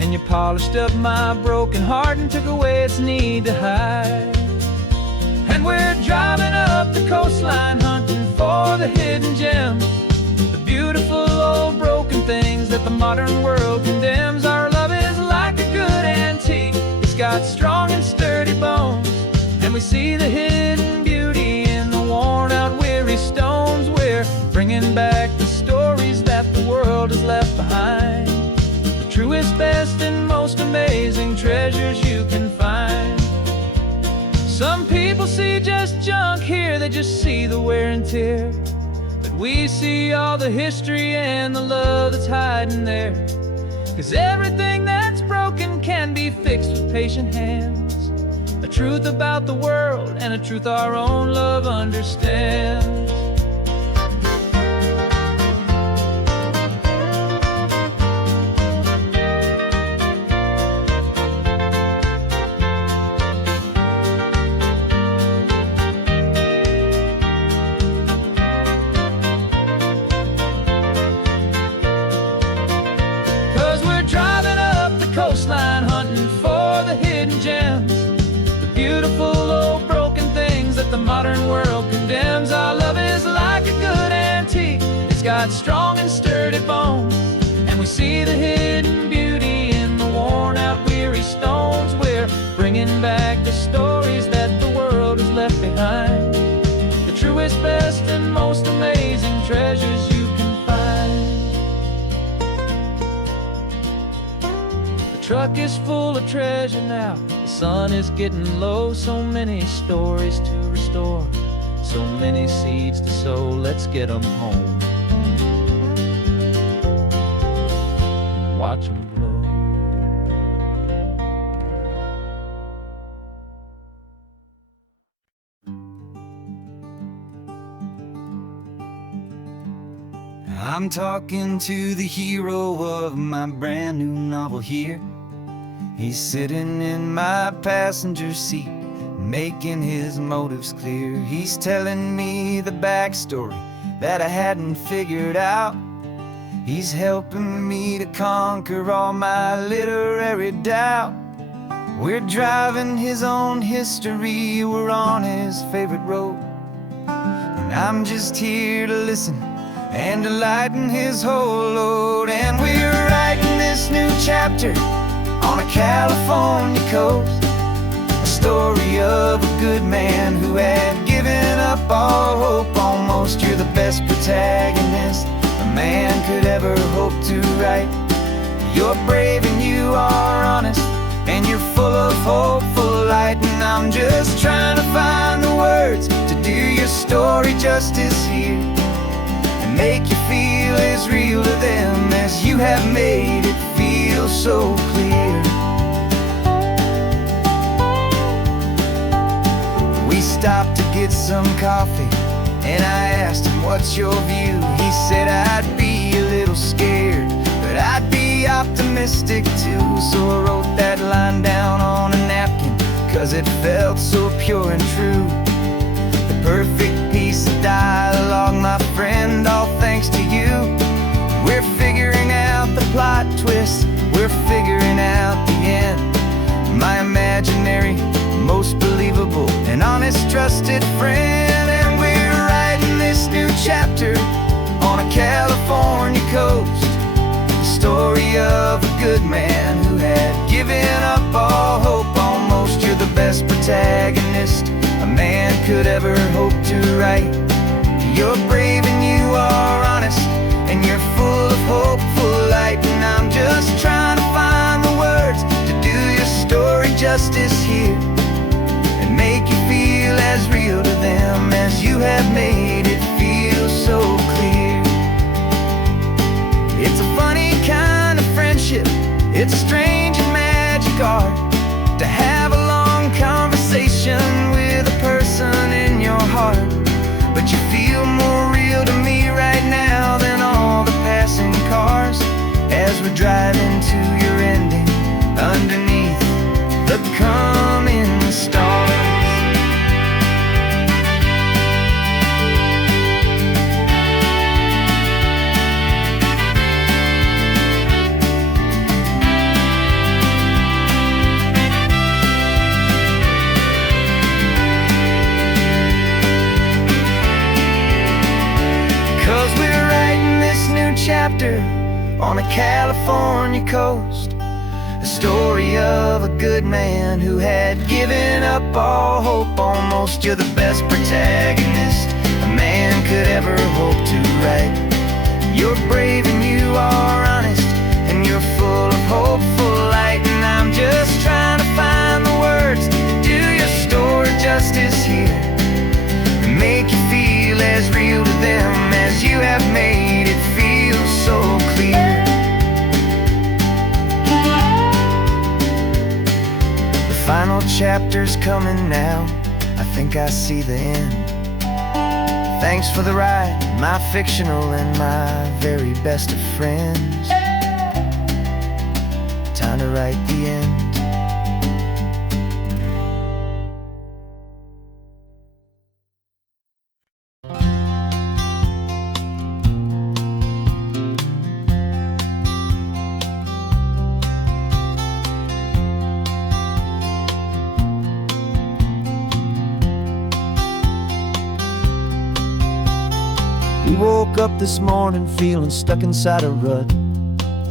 and you polished up my broken heart and took away its need to hide. And we're driving up the coastline hunting for the hidden gems, the beautiful old broken things that the modern world condemns. Our love is like a good antique, it's got strong and sturdy bones, and we see the hidden beauty in the worn out weary stones. We're bringing back the stories that the world has left behind, the truest, best, and most amazing treasures you can find. Some people see just junk here, they just see the wear and tear, but we see all the history and the love that's hiding there. 'Cause everything that's broken can be fixed with patient hands, a truth about the world and a truth our own love understands. Coastline hunting for the hidden gems, the beautiful old broken things that the modern world condemns. Our love is like a good antique, it's got strong and sturdy bones, and we see the hidden beauty in the worn out weary stones. We're bringing back the stories that the world has left behind, the truest, best, and most amazing truck is full of treasure now. The sun is getting low, so many stories to restore, so many seeds to sow. Let's get 'em home, watch 'em blow. I'm talking to the hero of my brand new novel here. He's sitting in my passenger seat, making his motives clear. He's telling me the backstory that I hadn't figured out. He's helping me to conquer all my literary doubt. We're driving his own history, we're on his favorite road, and I'm just here to listen and to lighten his whole load. And we're writing this new chapter on a California coast, a story of a good man who had given up all hope almost. You're the best protagonist a man could ever hope to write. You're brave and you are honest, and you're full of hopeful light. And I'm just trying to find the words to do your story justice here, make you feel as real to them as you have made it feel so clear. We stopped to get some coffee, and I asked him, what's your view? He said, I'd be a little scared, but I'd be optimistic too. So I wrote that line down on a napkin, 'cause it felt so pure and true. The perfect piece of dialogue, my friend, all thanks to you. We're figuring out the plot twist, we're figuring out the end. My imaginary, most believable and honest trusted friend. And we're writing this new chapter on a California coast, the story of a good man who had given up all hope almost. You're the best protagonist a man could ever hope to write. You're brave and you are honest, and you're full of hopeful light. And I'm just trying to find the words to do your story justice here, and make you feel as real to them as you have made it feel so clear. It's a funny kind of friendship, it's a strange and magic art to have a long conversation with a person in your heart. But you feel more real to me right now than all the passing cars, as we're driving to your ending underneath the coming stars. Chapter on a California coast, a story of a good man who had given up all hope almost. You're the best protagonist a man could ever hope to write. You're brave and you are honest, and you're full of hopeful light. And I'm just trying to find the words to do your story justice here, and make you feel as real to them as you have made it feel so clear. The final chapter's coming now, I think I see the end. Thanks for the ride, my fictional and my very best of friends. Time to write the end. We woke up this morning feeling stuck inside a rut.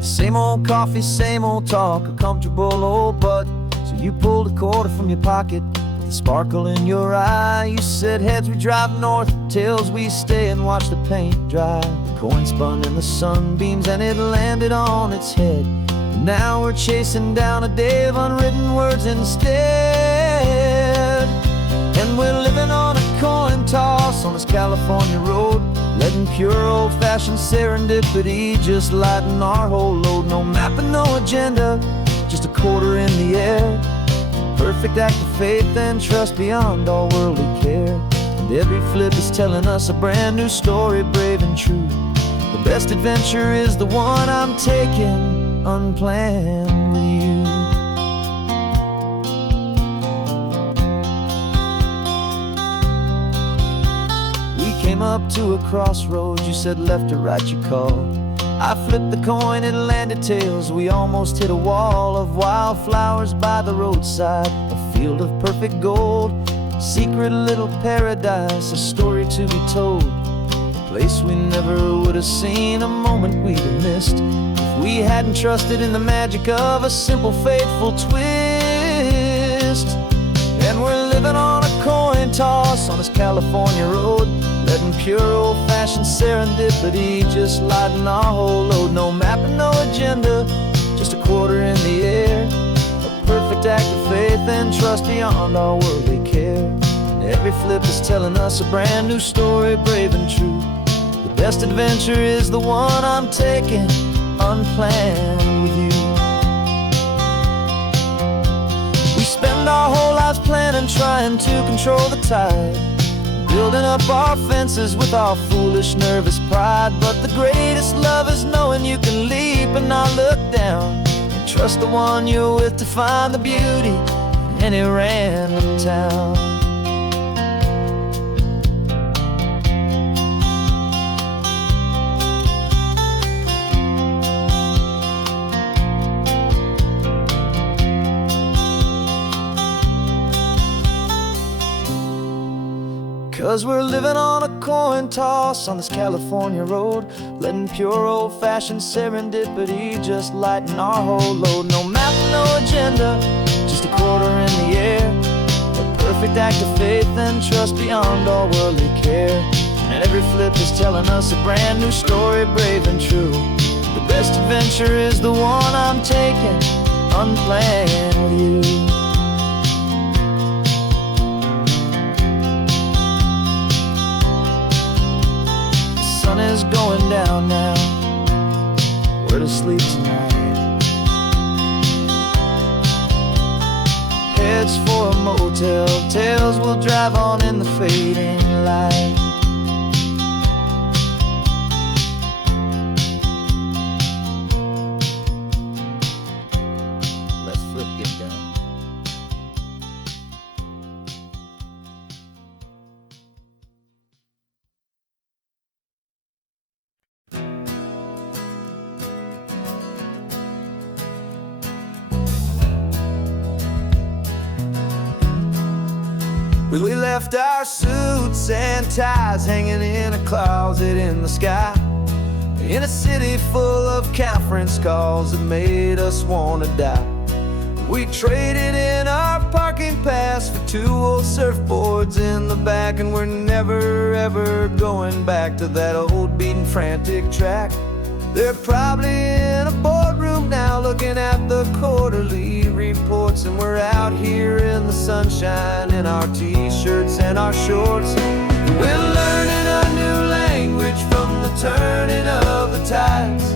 Same old coffee, same old talk, a comfortable old butt. So you pulled a quarter from your pocket with a sparkle in your eye. You said, heads we drive north, tails we stay and watch the paint dry. The coin spun in the sunbeams and it landed on its head. Now we're chasing down a day of unwritten words instead. And we're living on a coin toss on this California road, letting pure old-fashioned serendipity just lighten our whole load. No map and no agenda, just a quarter in the air. Perfect act of faith and trust beyond all worldly care. And every flip is telling us a brand new story, brave and true. The best adventure is the one I'm taking unplanned with you. We came up to a crossroads, you said left or right, you called. I flipped the coin, it landed tails. We almost hit a wall of wildflowers by the roadside, a field of perfect gold, secret little paradise, a story to be told, a place we never would have seen, a moment we'd have missed if we hadn't trusted in the magic of a simple, faithful twist. And we're living on a coin toss on this California road, letting pure old-fashioned serendipity just lighten our whole load. No map and no agenda, just a quarter in the air. A perfect act of faith and trust beyond our worldly care. And every flip is telling us a brand new story, brave and true. The best adventure is the one I'm taking unplanned with you. We spend our whole lives planning, trying to control the tide, building up our fences with our foolish, nervous pride. But the greatest love is knowing you can leap and not look down, and trust the one you're with to find the beauty in any random town. 'Cause we're living on a coin toss on this California road, letting pure old-fashioned serendipity just lighten our whole load. No map, no agenda, just a quarter in the air. A perfect act of faith and trust beyond all worldly care. And every flip is telling us a brand new story, brave and true. The best adventure is the one I'm taking unplanned with you. Sun is going down now, we're to sleep tonight. Heads for a motel, tails will drive on in the fading light. Let's flip get done. We left our suits and ties hanging in a closet in the sky, in a city full of conference calls that made us wanna die. We traded in our parking pass for 2 old surfboards in the back, and we're never ever going back to that old beaten frantic track. They're probably in a boardroom now looking at the quarterly reports, and we're out here in the sunshine in our t-shirts and our shorts. We're learning a new language from the turning of the tides,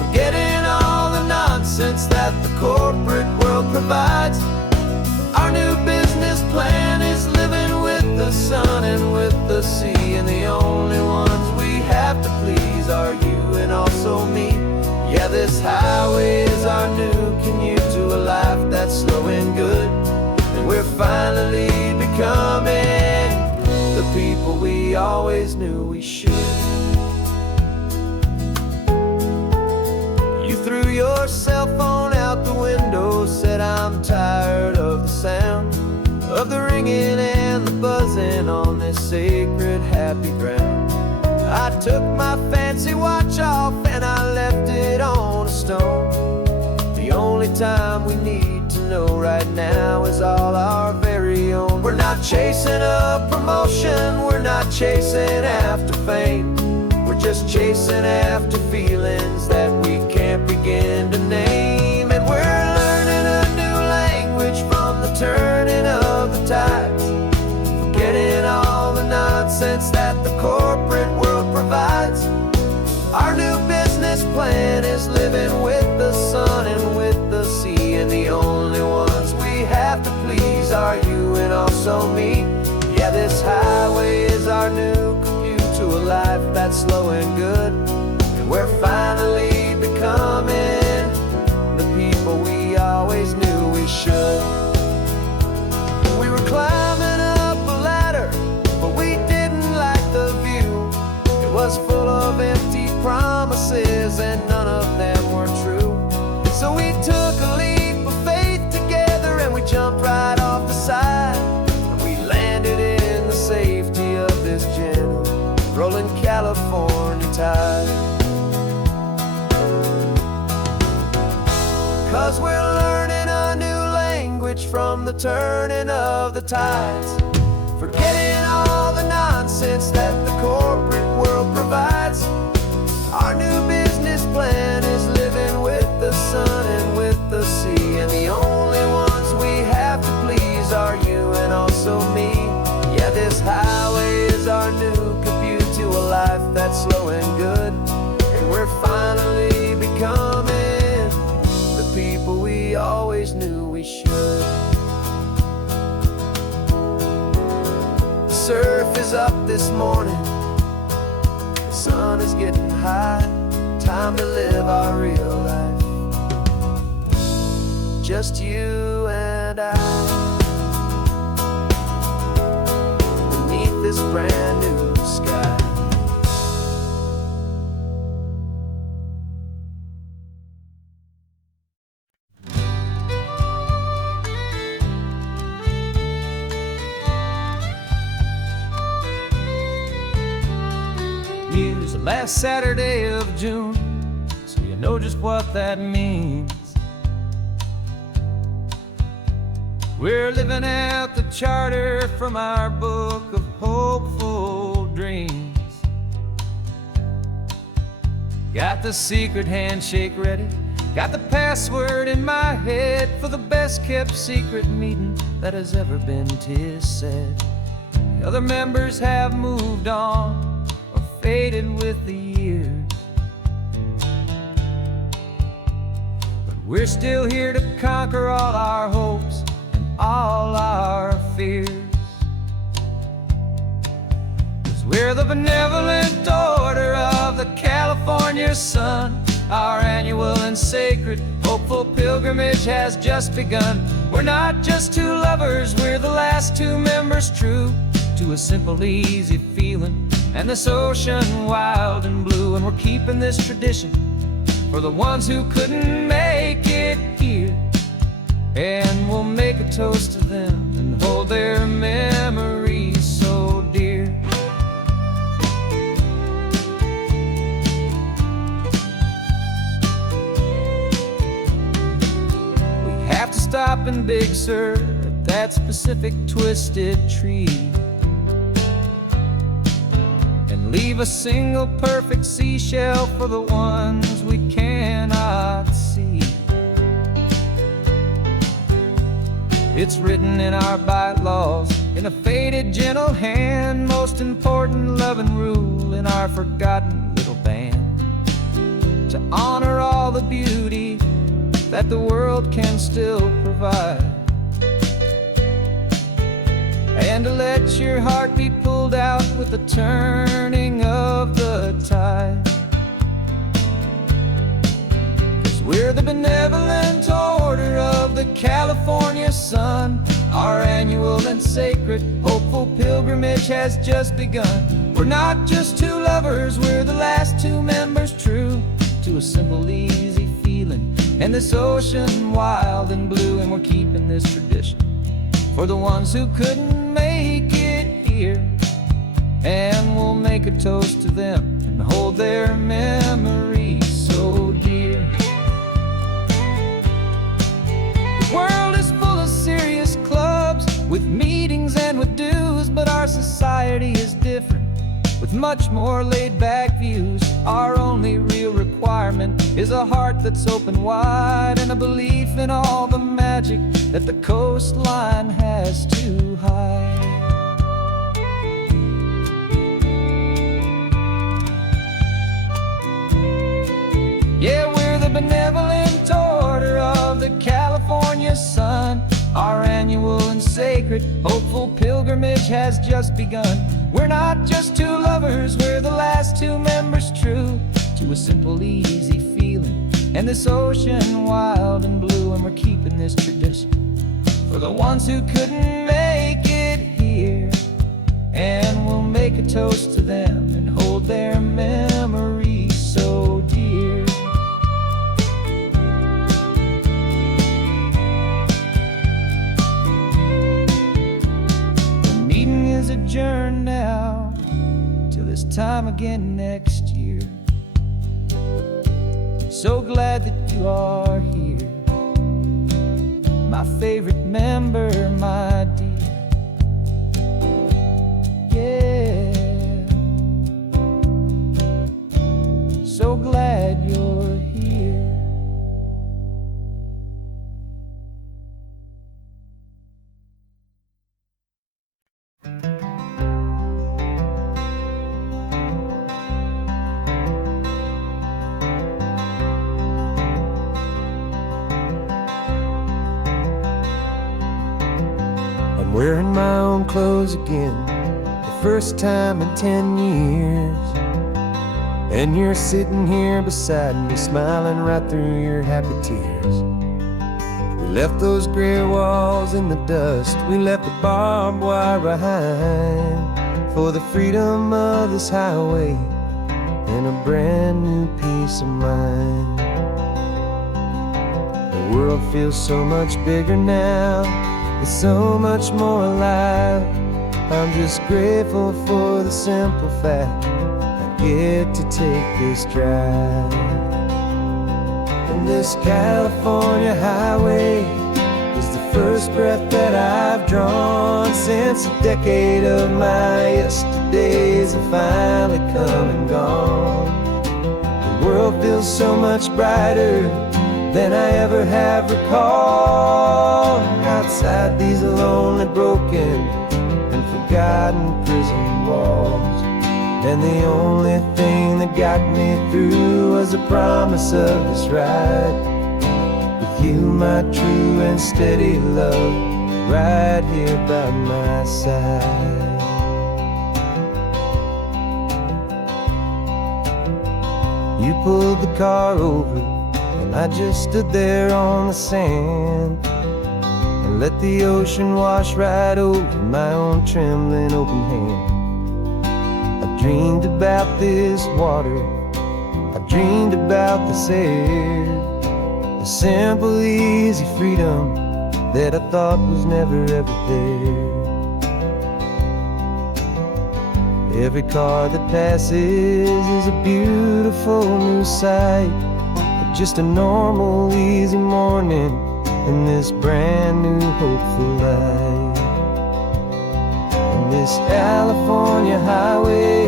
forgetting all the nonsense that the corporate world provides. Our new business plan is living with the sun and with the sea, and the only ones we have to please are you and also me. Yeah, this highway is our new commute to a life that's slow and good, and we're finally becoming the people we always knew we should. You threw your cell phone out the window, said I'm tired of the sound of the ringing and the buzzing on this sacred happy ground. I took my fancy watch off and I left it on a stone. The only time we need to know right now is all our very own. We're not chasing a promotion, we're not chasing after fame. We're just chasing after feelings that we can't begin to name. nonsense that the corporate world provides. Our new business plan is living with the sun and with the sea, and the only ones we have to please are you and also me. Yeah, this highway is our new commute to a life that's slow and good, and we're finally becoming the people we always knew we should. We were climbing up a ladder, but we didn't like the view. It was full of empty promises and none of them were true. So we took a leap of faith together and we jumped right off the side, and we landed in the safety of this gentle rolling California tide. 'Cause we're learning a new language from the turning of the tides, forgetting all the nonsense that the corporate world provides. Our new business plan is living with the sun and with the sea, and the only ones we have to please are you and also me. Yeah, this highway is our new commute to a life that's slow and good, and we're finally becoming the people we always knew we should. The surf is up this morning, the sun is getting high, time to live our real life, just you and I, beneath this brand new sky. Here's the last Saturday of June, so you know just what that means. We're living out the charter from our book of hopeful dreams. Got the secret handshake ready, got the password in my head for the best kept secret meeting that has ever been, 'tis said. The other members have moved on or faded with the years, but we're still here to conquer all our hopes and all our fears. 'Cause we're the benevolent order of the California sun. Our annual and sacred hopeful pilgrimage has just begun. We're not just two lovers, we're the last two members true to a simple, easy feeling and this ocean wild and blue. And we're keeping this tradition for the ones who couldn't make it here, and we'll make a toast to them and hold their memories so dear. We have to stop in Big Sur at that specific twisted tree, leave a single perfect seashell for the ones we cannot see. It's written in our bylaws in a faded gentle hand, most important loving rule in our forgotten little band, to honor all the beauty that the world can still provide, and to let your heart be pulled out with the turning of the tide. 'Cause we're the benevolent order of the California sun. Our annual and sacred hopeful pilgrimage has just begun. We're not just two lovers, we're the last two members true to a simple, easy feeling and this ocean wild and blue. And we're keeping this tradition for the ones who couldn't make it here, and we'll make a toast to them and hold their memories so dear. The world is full of serious clubs with meetings and with dues, but our society is different with much more laid-back views. Our only real requirement is a heart that's open wide and a belief in all the magic that the coastline has to hide. sacred, hopeful pilgrimage has just begun. We're not just two lovers, we're the last two members true to a simple, easy feeling. And this ocean wild and blue, and we're keeping this tradition for the ones who couldn't make it here. And we'll make a toast to them and hold their memories so dear. The meeting is adjourned now till this time again next year. So glad that you are here, my favorite member, my dear. Yeah, so glad you're here. I'm wearing my own clothes again, the first time in 10 years. And you're sitting here beside me, smiling right through your happy tears. We left those gray walls in the dust, we left the barbed wire behind, for the freedom of this highway and a brand new peace of mind. The world feels so much bigger now, it's so much more alive. I'm just grateful for the simple fact I get to take this drive. And this California highway is the first breath that I've drawn since a decade of my yesterdays have finally come and gone. The world feels so much brighter than I ever have recalled. Outside these lonely, broken, and forgotten prison walls. And the only thing that got me through was the promise of this ride with you, my true and steady love, right here by my side. You pulled the car over, and I just stood there on the sand and let the ocean wash right over my own trembling open hand. I dreamed about this water, I dreamed about this air, the simple easy freedom that I thought was never ever there. Every car that passes is a beautiful new sight, just a normal easy morning in this brand new hopeful life. And this California highway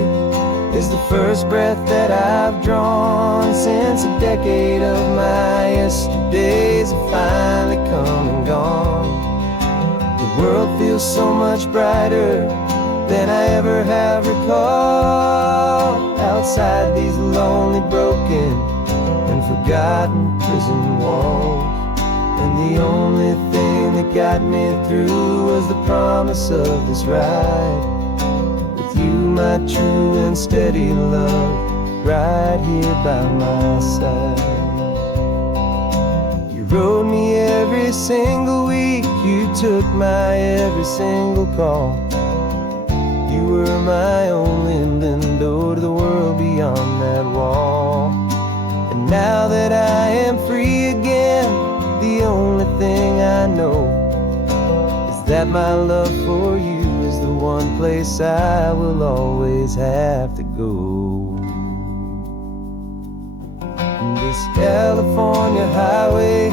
is the first breath that I've drawn since a decade of my yesterdays have finally come and gone. The world feels so much brighter than I ever have recalled. Outside these lonely, broken, and forgotten prison walls. And the only thing that got me through was the promise of this ride with you, my true and steady love, right here by my side. You rode me every single week, you took my every single call. You were my only window to the world beyond that wall. And now that I am free again, the only thing I know is that my love for you is the one place I will always have to go. And this California highway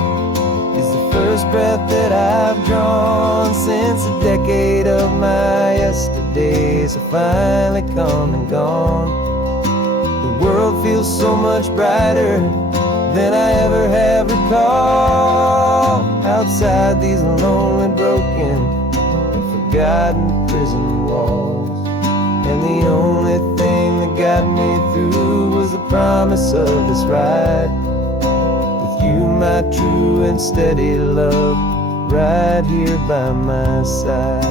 is the first breath that I've drawn since a decade of my yesterdays have finally come and gone. The world feels so much brighter than I ever have recalled. Outside these lonely, broken, and forgotten prison walls. And the only thing that got me through was the promise of this ride with you, my true and steady love, right here by my side.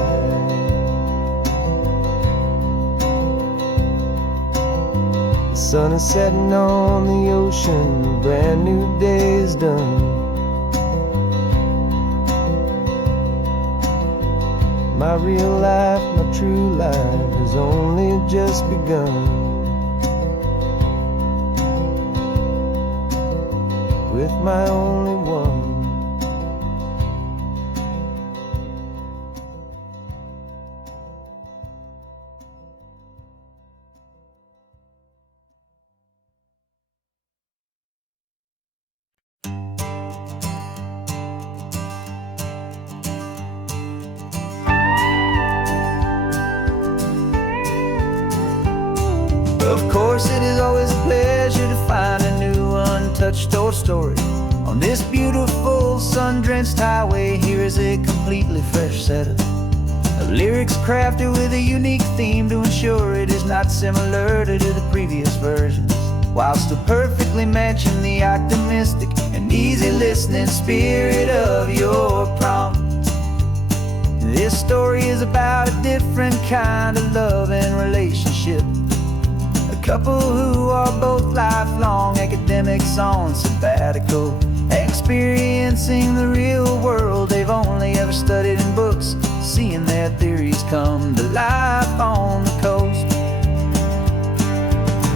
The sun is setting on the ocean, a brand new day is done. My real life, my true life has only just begun. With my only one. Of course, it is always a pleasure to find a new untouched old story. On this beautiful sun-drenched highway, here is a completely fresh set of lyrics crafted with a unique theme to ensure it is not similar to the previous versions, while still perfectly matching the optimistic and easy listening spirit of your prompt. This story is about a different kind of love and relationship. A couple who are both lifelong academics on sabbatical, experiencing the real world they've only ever studied in books, seeing their theories come to life on the coast.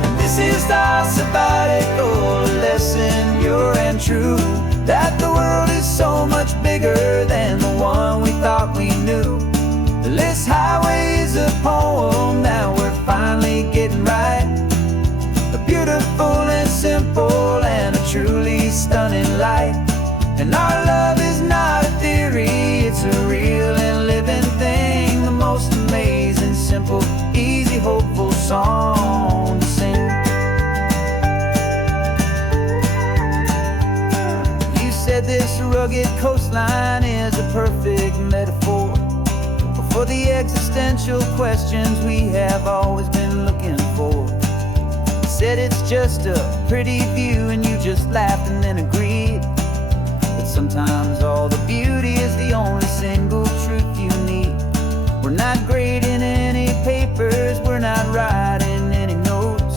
And this is our sabbatical lesson, pure and true, that the world is so much bigger than the one we thought we knew. This highway is a poem that we're finally getting right. A beautiful and simple and a truly stunning light. And our love is not a theory, it's a real and living thing. The most amazing, simple, easy, hopeful song to sing. You said this rugged coastline is a perfect metaphor for the existential questions we have always been looking for. Said it's just a pretty view and you just laughed and then agreed. But sometimes all the beauty is the only single truth you need. We're not grading any papers, we're not writing any notes,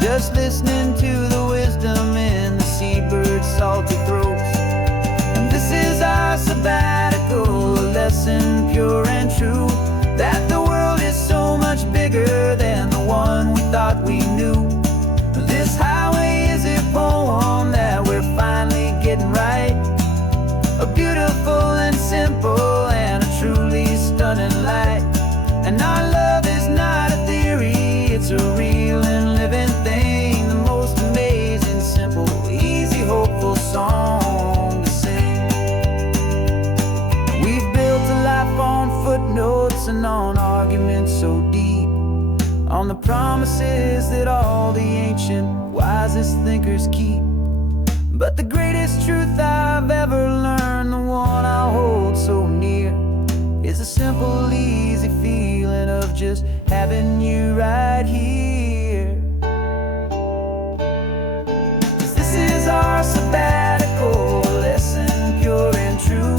just listening to the wisdom in the seabird's salty throats. And this is our sabbatical, a lesson pure and true, that the world is so much bigger than the one we thought we knew. This highway is a poem that we're finally getting right. A beautiful and simple and a truly stunning light. And our love is not a theory, it's a real and living thing. The most amazing, simple, easy, hopeful song to sing. We've built a life on footnotes and on arguments so deep, on the promises that all the ancient, wisest thinkers keep. But the greatest truth I've ever learned, the one I hold so near, is a simple, easy feeling of just having you right here. 'Cause this is our sabbatical lesson, pure and true,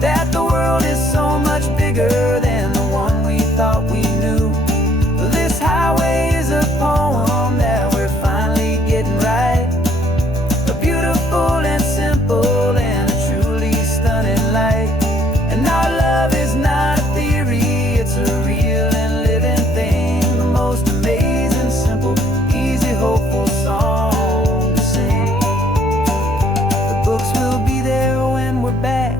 that the world is so much bigger than the one we thought we knew. This highway is a poem that we're finally getting right. A beautiful and simple and a truly stunning light. And our love is not a theory, it's a real and living thing. The most amazing, simple, easy, hopeful song to sing. The books will be there when we're back,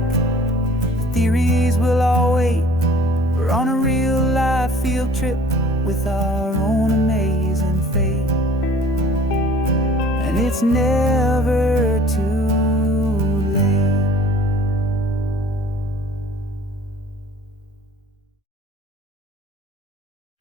the theories will all wait. We're on a real life field trip with our own amazing fate. And it's never too